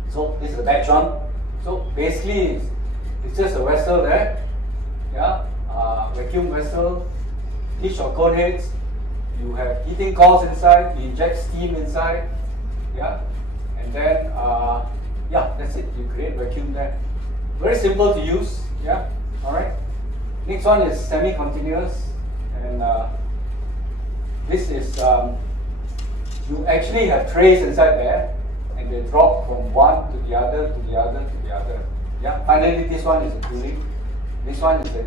So this is the batch one. So basically, it's just a vessel there. Yeah. Vacuum vessel, dish or cone heads. You have heating coils inside. You inject steam inside. Yeah. And then yeah, that's it. You create vacuum there. Very simple to use. Yeah. All right. Next one is semi-continuous, and this is you actually have trays inside there, and they drop from one to the other to the other to the other. Yeah. Finally, this one is the cooling. This one is the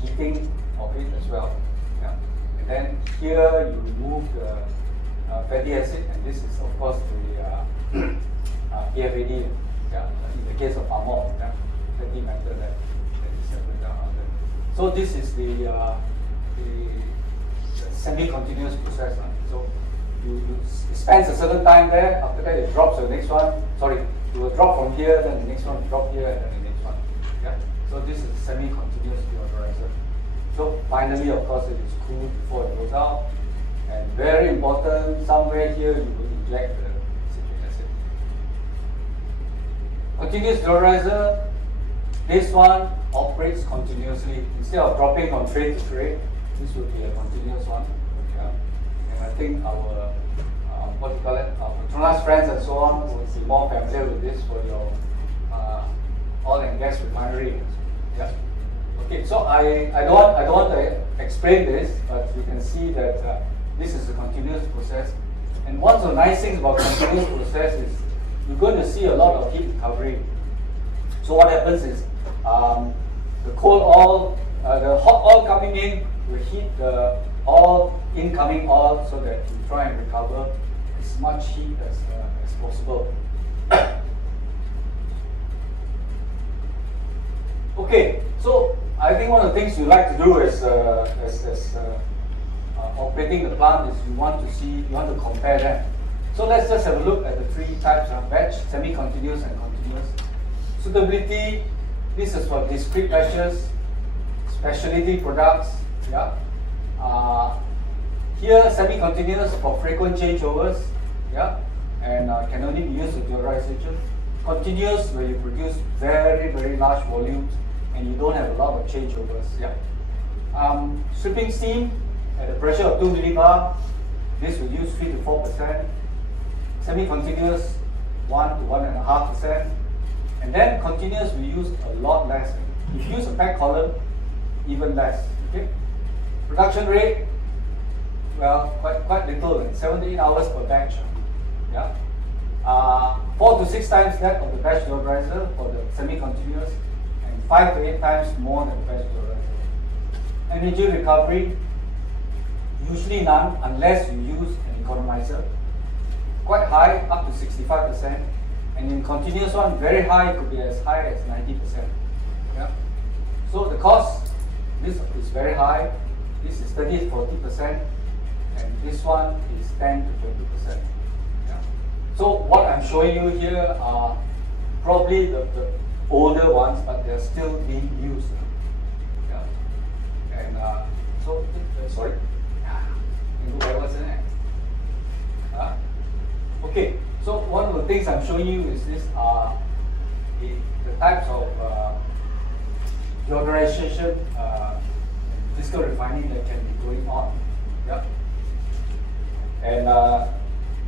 heating of it as well. Yeah. And then here you remove the fatty acid, and this is of course the PFAD. Yeah. In the case of palm oil, yeah, fatty matter that is separated out. So this is the semi-continuous process. So you spend a certain time there. After that, it drops to the next one. Sorry, it will drop from here, then the next one will drop here, and then the next one. Yeah. So this is semi-continuous deodorizer. So finally, of course, it is cooled before it goes out. And very important, somewhere here you will inject the citric acid. Continuous deodorizer. This one operates continuously. Instead of dropping from tray to tray, this will be a continuous one. Yeah. And I think our what do you call it? Our Petronas friends and so on will be more familiar with this for your oil and gas refinery. Yeah. Okay. So I don't want to explain this, but you can see that this is a continuous process. And one of the nice things about continuous process is you're going to see a lot of heat recovery. So what happens is the cold oil, the hot oil coming in will heat the incoming oil so that you try and recover as much heat as possible. Okay, so I think one of the things you like to do as operating the plant is you want to compare them. So let's just have a look at the 3 types of batch: semi-continuous and continuous. Suitability. This is for discrete batches, specialty products. Yeah. Here, semi-continuous for frequent changeovers. Yeah. and can only be used with deodorization. Continuous, where you produce very, very large volumes and you don't have a lot of changeovers. Yeah. Stripping steam at a pressure of 2 millibar, this will use 3 to 4%. Semi-continuous, 1 to 1.5%. And then continuous, we use a lot less. If you use a pack column, even less. Okay. Production rate, well, quite little, 7 to 8 hours per batch. Yeah. 4 to 6 times that of the batch deodorizer for the semi-continuous, and 5 to 8 times more than the batch deodorizer. Energy recovery, usually none unless you use an economizer. Quite high, up to 65%, and in continuous one, very high, could be as high as 90%. Yeah. So the cost, this is very high. This is 30 to 40%, and this one is 10 to 20%. Yeah. So what I'm showing you here are probably the older ones, but they're still being used. Yeah. And so, sorry. What's in it? Okay. So one of the things I'm showing you is this the types of deodorization physical refining that can be going on. Yeah. And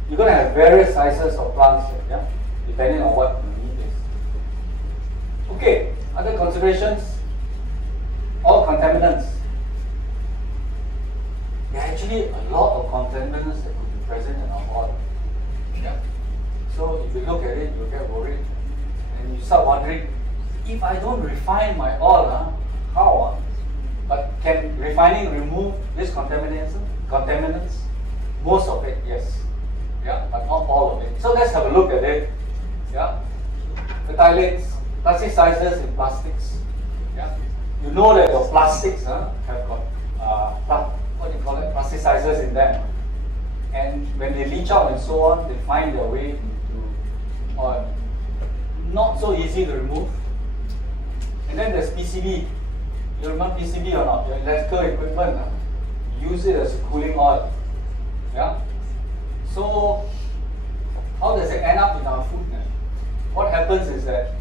you're going to have various sizes of plants, yeah, depending on what your need is. Okay, other considerations, all contaminants. There are actually a lot of contaminants that could be present in our oil. Yeah. So if you look at it, you'll get worried. And you start wondering, if I don't refine my oil, how? But can refining remove these contaminants? Most of it, yes. Yeah, but not all of it. So let's have a look at it. Yeah. Phthalates, plasticizers in plastics. Yeah. You know that your plastics have got what do you call it? Plasticizers in them. And when they leach out and so on, they find their way into oil. Not so easy to remove. And then there's PCB. You remember PCB or not? Your electrical equipment. Use it as a cooling oil. Yeah. So how does it end up in our food now? What happens is that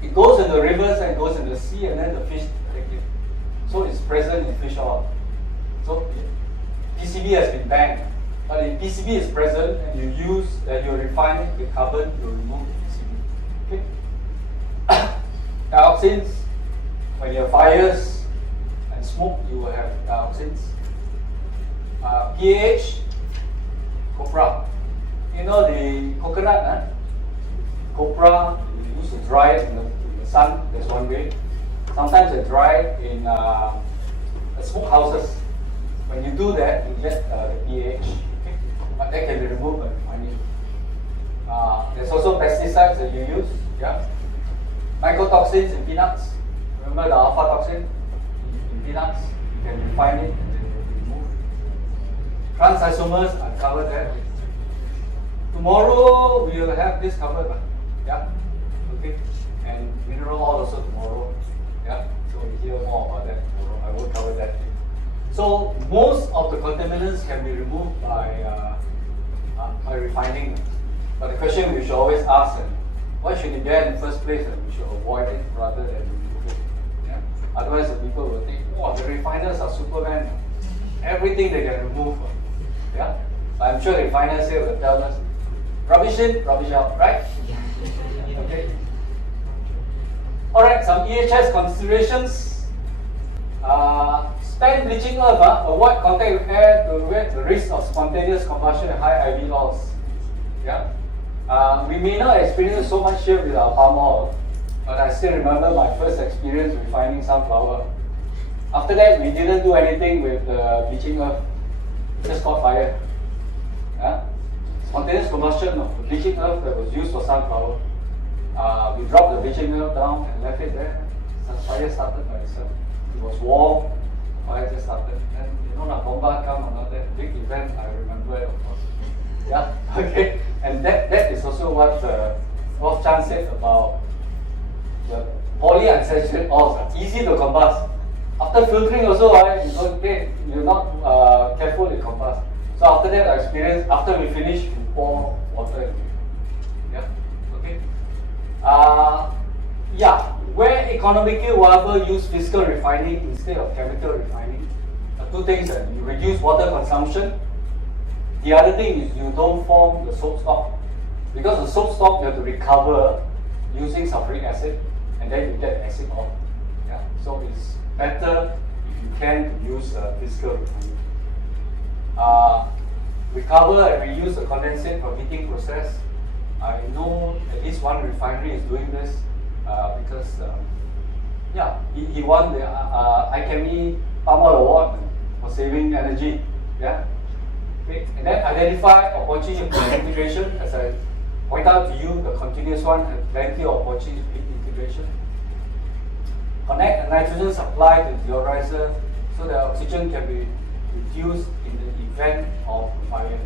it goes in the rivers and goes in the sea, and then the fish take it. So it's present in fish oil. So PCB has been banned. But if PCB is present and you refine it with carbon, you remove the PCB. Okay. Dioxins, when you have fires and smoke, you will have dioxins. pH, copra. You know the coconut, copra, you used to dry it in the sun, that's one way. Sometimes they dry it in smoke houses. When you do that, you get the pH. Okay? But that can be removed by refining. There's also pesticides that you use. Yeah. Mycotoxins in peanuts. Remember the alpha toxin in peanuts? You can refine it and then it will be removed. Trans isomers, I've covered that. Tomorrow we will have this covered. Yeah. Okay. And mineral oil also tomorrow. Yeah. So we hear more about that tomorrow. I will cover that. So most of the contaminants can be removed by refining. But the question we should always ask is, why should it be there in the first place, and we should avoid it rather than remove it? Yeah? Otherwise the people will think, oh, the refiners are Superman. Everything they can remove. Yeah? But I'm sure the refiners here will tell us, rubbish in, rubbish out, right? Okay. Alright, some EHS considerations. Spend bleaching earth, avoid contact with air to avoid the risk of spontaneous combustion and high IV loss. Yeah? We may not experience so much here with our palm oil, but I still remember my first experience refining sunflower. After that, we didn't do anything with the bleaching earth, it just caught fire. Yeah? Spontaneous combustion of the bleaching earth that was used for sunflower. We dropped the bleaching earth down and left it there. The fire started by itself. It was warm, fire just started. And you know, the bomba come and all that big event, I remember it, of course. Yeah, okay. And that is also what Prof. Chan said about the polyunsaturated oils. Easy to combust. After filtering also, you're not careful, it combusts. So after that, I experienced, after we finish, we pour water in. Yeah, where economically viable, use physical refining instead of chemical refining. Two things: you reduce water consumption. The other thing is you don't form the soap stock, because the soap stock you have to recover using sulfuric acid, and then you get acid oil. Yeah, so it's better if you can to use physical refining. Recover and reuse the condensate from heating process. I know at least one refinery is doing this because yeah, he won the ICAMI Palm Oil Award for saving energy. Yeah. Okay. And then identify opportunity for integration. As I point out to you, the continuous one has plenty of opportunity for integration. Connect the nitrogen supply to the deodorizer so that oxygen can be reduced in the event of fire.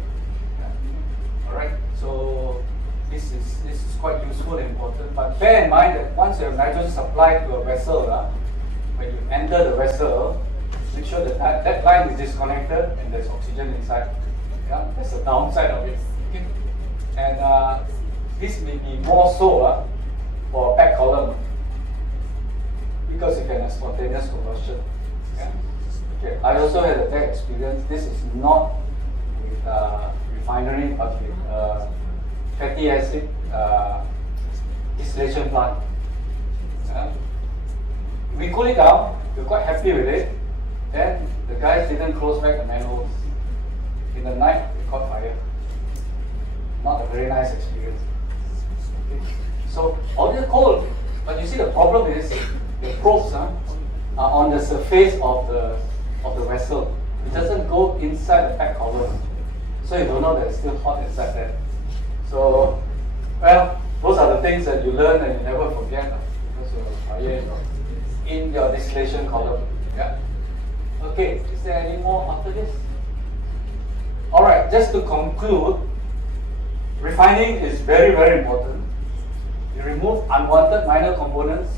Yeah. All right. So this is quite useful and important. But bear in mind that once you have nitrogen supplied to a vessel, when you enter the vessel, make sure that that line is disconnected and there's oxygen inside. Yeah, that's the downside of it. Okay. And this may be more so for a packed column because you can have spontaneous combustion. Yeah. Okay. I also had a bad experience. This is not with refinery, but with fatty acid distillation plant. Yeah. We cool it down. We're quite happy with it. Then the guys didn't close back the manholes. In the night, it caught fire. Not a very nice experience. Okay. So all this cold, but you see the problem is the probes are on the surface of the vessel. It doesn't go inside the packed column, so you don't know that it's still hot inside there. So, well, those are the things that you learn and you never forget because of fire in your distillation column. Yeah. Okay. Is there any more after this? All right, just to conclude, refining is very, very important. You remove unwanted minor components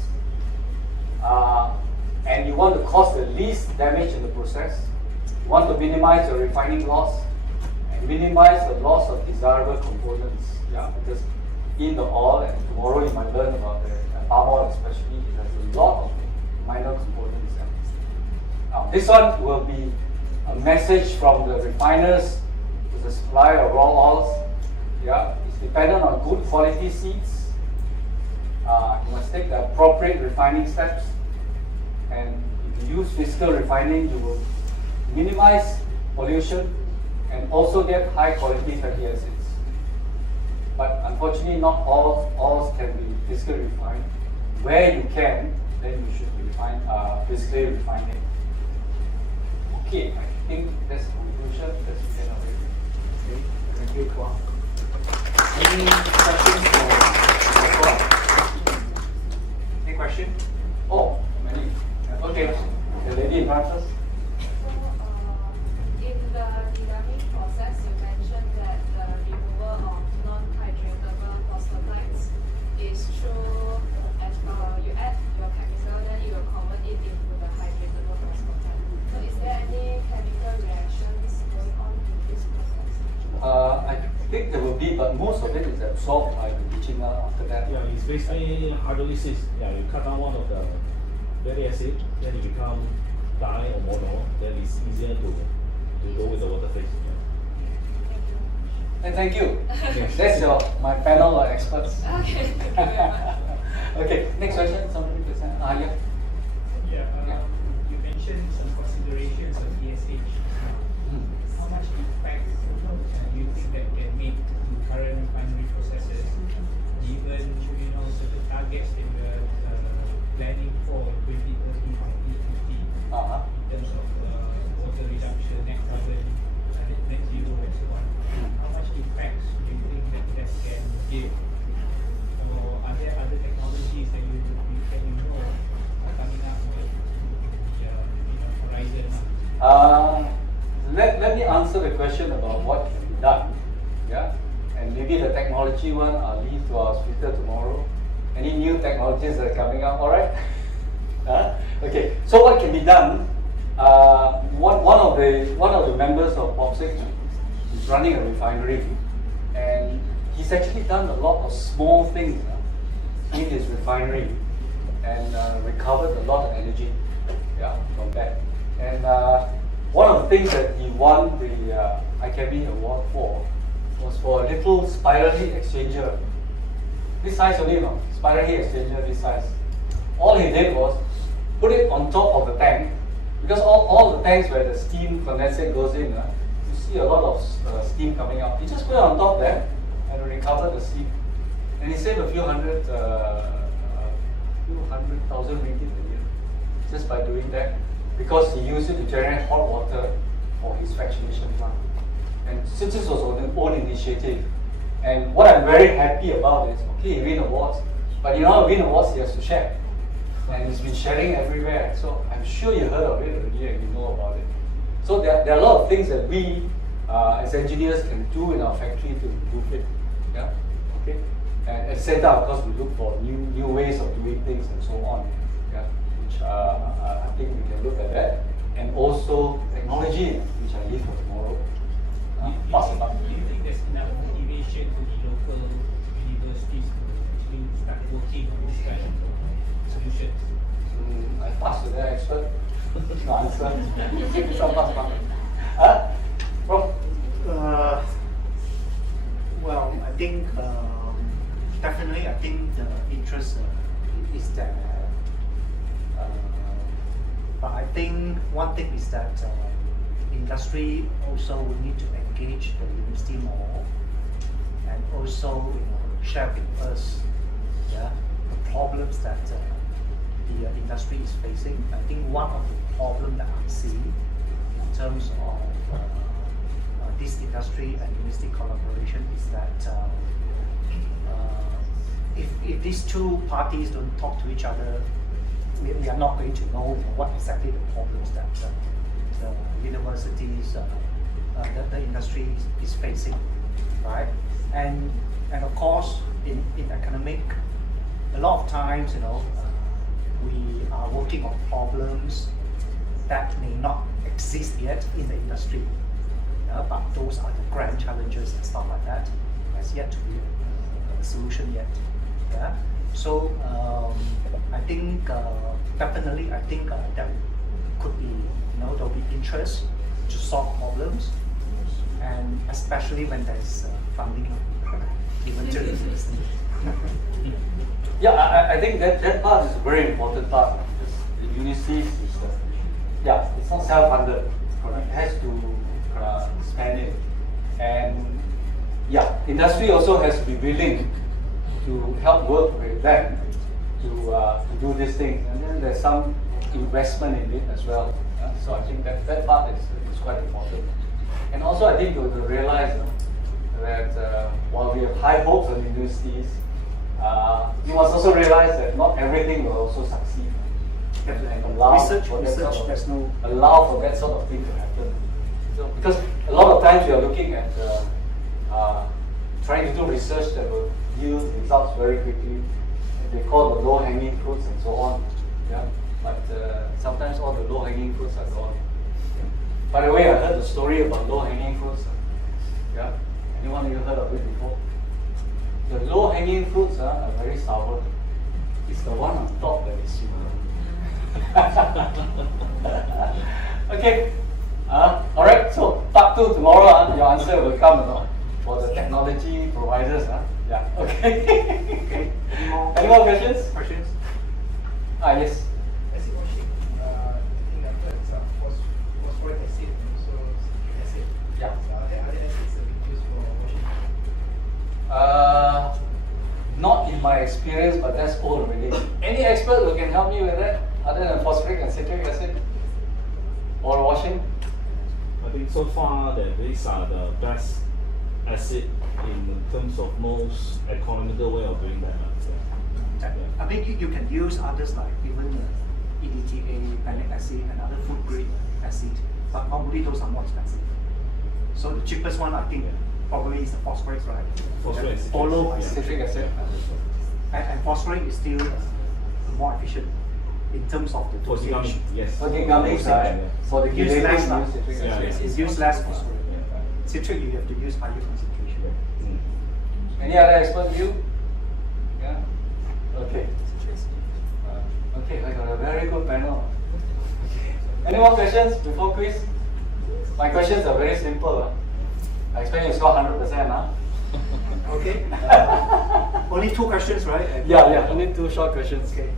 and you want to cause the least damage in the process. You want to minimize your refining loss and minimize the loss of desirable components. Yeah, because in the oil, and tomorrow you might learn about the palm oil especially, it has a lot of minor components. Now, this one will be a message from the refiners to the supplier of raw oils. Yeah, it's dependent on good quality seeds. You must take the appropriate refining steps, and if you use physical refining, you will minimize pollution and also get high quality fatty acids. But unfortunately, not all oils can be physically refined. Where you can, then you should physically refine it. Okay, I think that's the conclusion. That's the end of it. Okay, thank you, Qua. Any questions for Qua? Any question? Oh, many. Okay, the lady in front first. In the deducting process, you mentioned that the removal of non-hydratable phosphatides is through you add your chemical, then you will convert it into the hydratable phosphatide. So is there any chemical reactions going on in this process? I think there will be, but most of it is absorbed by the leaching after that. Yeah, it's basically hydrolysis. Yeah, you cut down one of the fatty acid, then it become di or mono, then it's easier to go with the water phase. And thank you. That's my panel of experts. Okay, thank you very much. Okay, next question. Somebody present. Yeah. Yeah, you mentioned some considerations of ESH. How much impact do you think that can make to current refinery processes, given certain targets that we are planning for 2030, 2050, in terms of water reduction, net carbon, net zero, and so on? How much impact do you think that can give? Or are there other technologies that you know are coming up with the horizon? Let me answer the question about what can be done. Yeah, and maybe the technology one I'll leave to our speaker tomorrow. Any new technologies that are coming up? All right. Okay. So what can be done? One of the members of POP6 is running a refinery, and he's actually done a lot of small things. in his refinery and recovered a lot of energy, yeah, from that. And one of the things that he won the ICABI award for was for a little spiral heat exchanger. This size only, no? Spiral heat exchanger, this size. All he did was put it on top of the tank, because all the tanks where the steam condensate goes in, you see a lot of steam coming out. He just put it on top there and recovered the steam. And he saved a few hundred thousand ringgit a year just by doing that, because he used it to generate hot water for his fractionation plant. And since this was on his own initiative, and what I'm very happy about is, okay, he win awards, but win awards he has to share. And he's been sharing everywhere. So I'm sure you heard of it already and you know about it. So there are a lot of things that we as engineers can do in our factory to improve it. Yeah. Okay. And at the same time, of course, we look for new ways of doing things and so on. Yeah. Which I think we can look at that. And also technology, which I leave for tomorrow. Do you think there's enough motivation for the local universities to actually start working on this kind of solutions? I pass to the expert. No answer. Some pass. Prof? Well, I think definitely, I think the interest is there. But I think one thing is that industry also will need to engage the university more, and also share with us the problems that the industry is facing. I think one of the problems that I see in terms of this industry and university collaboration is that if these two parties don't talk to each other, we are not going to know what exactly the problems that the universities, the industry is facing, right? And of course, in academic, a lot of times, we are working on problems that may not exist yet in the industry, but those are the grand challenges and stuff like that. Has yet to be a solution yet. Yeah. So I think definitely, I think that could be, there'll be interest to solve problems, and especially when there's funding given to the university. Yeah, I think that part is a very important part. The universities is, it's not self-funded. It has to spend it, and industry also has to be willing to help work with them to do these things, and then there's some investment in it as well. So I think that part is quite important. And also I think you realize that while we have high hopes on universities, you must also realize that not everything will also succeed. You have to allow Research, there's no allow for that sort of thing to happen. So because a lot of times we are looking at trying to do research that will yield results very quickly. They call the low-hanging fruits and so on. Yeah, but sometimes all the low-hanging fruits are gone. By the way, I heard the story about low-hanging fruits. Yeah, anyone you heard of it before? The low-hanging fruits are very sour. It's the one on top that is sweet. Okay. All right. So part 2 tomorrow. Your answer will come for the technology providers. Yeah. Okay. Okay. Any more questions? Questions? Yes. Acid washing, I think I've heard some phosphoric acid and also citric acid. Yeah. Are there other acids that we can use for washing? Not in my experience, but that's old already. Any expert who can help me with that, other than phosphoric and citric acid or washing? I think so far that these are the best acid in terms of most economical way of doing that. I think you can use others like even EDTA, panic acid, and other food grade acid, but normally those are more expensive. So the cheapest one, I think, probably is the phosphoric, right? Phosphoric and citric Followed by acid, yeah. citric acid. And phosphoric is still more efficient in terms of the For dosage. gummy, yes. For gummies, for the Use chelating, less, use citric Yeah, acid. yeah. It's used less phosphoric. Citric, you have to use higher concentration. Any other expert view? Yeah. Okay. Okay, I got a very good panel. Any more questions before quiz? My questions are very simple. I expect you to score 100%. Okay. Only 2 questions, right? Yeah, only 2 short questions. Okay.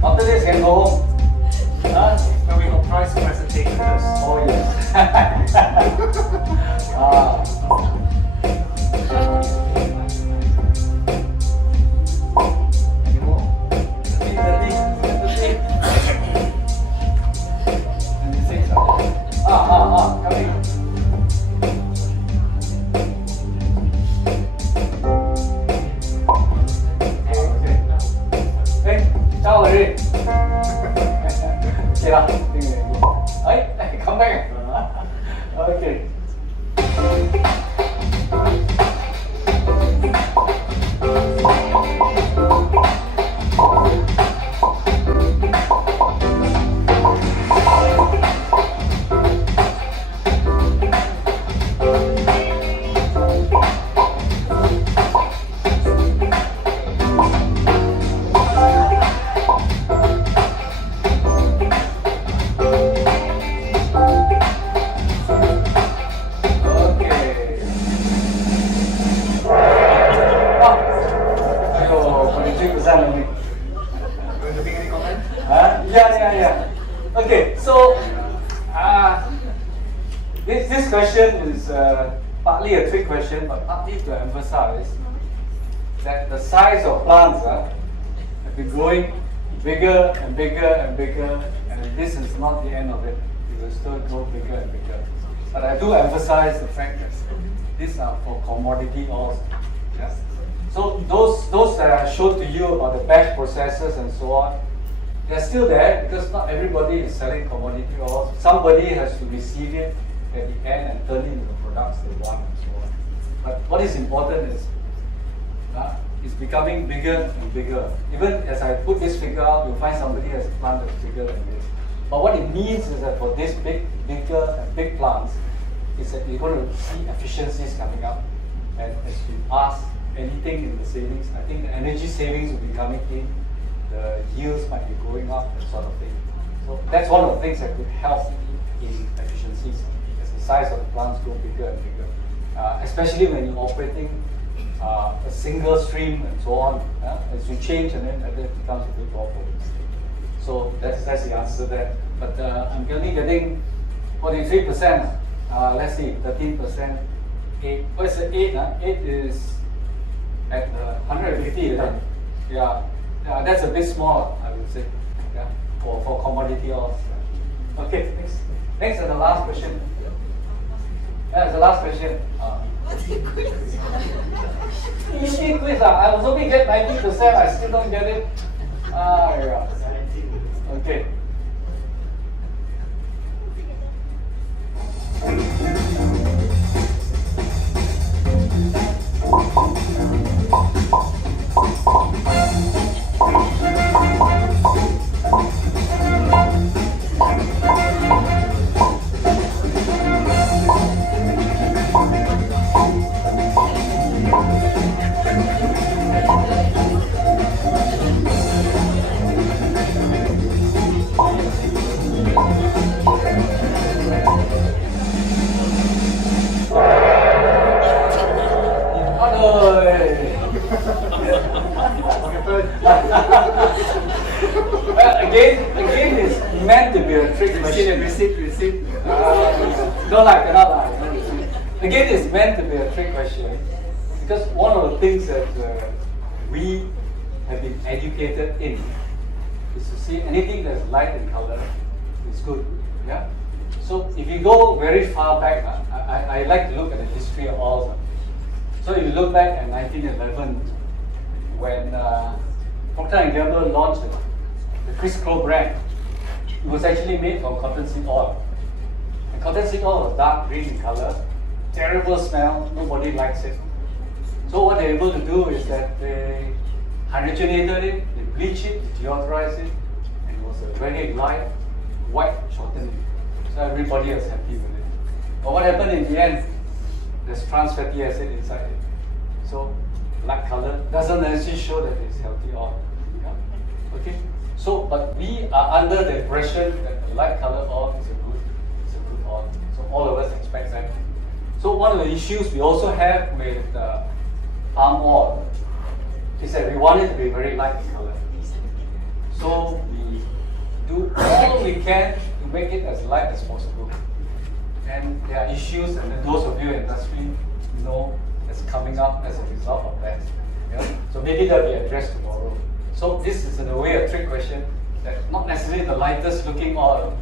After this, can go home. Huh? Now we got prize presentation first. Oh, yeah. Any more? 30. 26. Coming. Okay. Hey, ciao already. Okay lah. Hey, come back. Okay. Okay, so this question is partly a trick question, but partly to emphasize that the size of plants have been growing bigger and bigger and bigger, and this is not the end of it. It will still grow bigger and bigger. But I do emphasize the fact that these are for commodity oils. Yes. So those that I showed to you about the batch processes and so on, they're still there because not everybody is selling commodity oils. Somebody has to receive it at the end and turn it into the products they want and so on. But what is important is it's becoming bigger and bigger. Even as I put this figure out, you'll find somebody has a plant that's bigger than this. But what it means is that for this bigger and big plants, is that you're going to see efficiencies coming up. And as you ask anything in the savings, I think the energy savings will be coming in. The yields might be going up, that sort of thing. So that's one of the things that could help in efficiencies as the size of the plants go bigger and bigger. Especially when you're operating a single stream and so on. As you change and then it becomes a bit more problem. So that's the answer there. But I'm only getting 43%. Let's see, 13%. 8. What's the 8? 8 is at 150. Right? Yeah. That's a bit small, I would say, for commodity oils. Okay, next and the last question. That's the last question. Easy quiz. I was hoping to get 90%, I still don't get it. Yeah. Okay. Aduh. again, it's meant to be a trick question. Receipt. No, like cannot lie. Again, it's meant to be a trick question because one of the things that we have been educated in is to see anything that's light in color is good. Yeah. So if you go very far back, I like to look at the history of oils. So if you look back at 1911, when Procter & Gamble launched the Chris Crow brand, it was actually made from cottonseed oil. And cottonseed oil was dark green in color, terrible smell, nobody likes it. So what they're able to do is that they hydrogenated it, they bleached it, they deodorized it, and it was a very light, white shortening. So everybody was happy with it. But what happened in the end? There's trans fatty acid inside it. So black color doesn't necessarily show that it's healthy oil. Yeah? Okay. So, but we are under the impression that the light color oil is a good oil. So all of us expect that. So one of the issues we also have with palm oil is that we want it to be very light in color. So we do all we can to make it as light as possible. And there are issues, and those of you in industry know that's coming up as a result of that. Yeah? So maybe that'll be addressed tomorrow. So this is in a way a trick question that not necessarily the lightest looking oil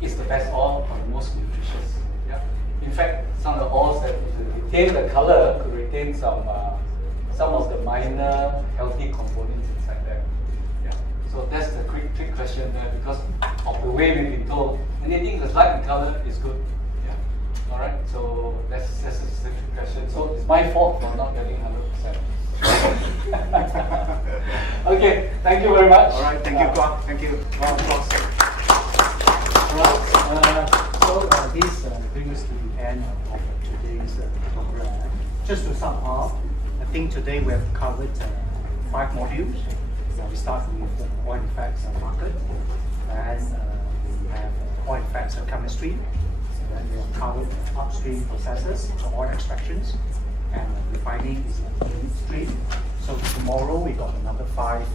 is the best oil or the most nutritious. Yeah? In fact, some of the oils that retain the color could retain some of the minor healthy components inside there. Yeah. So that's the quick trick question there because of the way we've been told anything that's light in color is good. Yeah. All right. So that's the trick question. So it's my fault for not getting 100%. Okay. Thank you very much. All right. Thank you, Qua. Thank you. Round of applause. So this brings to the end of today's program. Just to sum up, I think today we have covered 5 modules. We start with oil and fats market, and we have oil and fats chemistry, and then we have covered upstream processes, so oil extractions, and refining is stream. So tomorrow we got another 5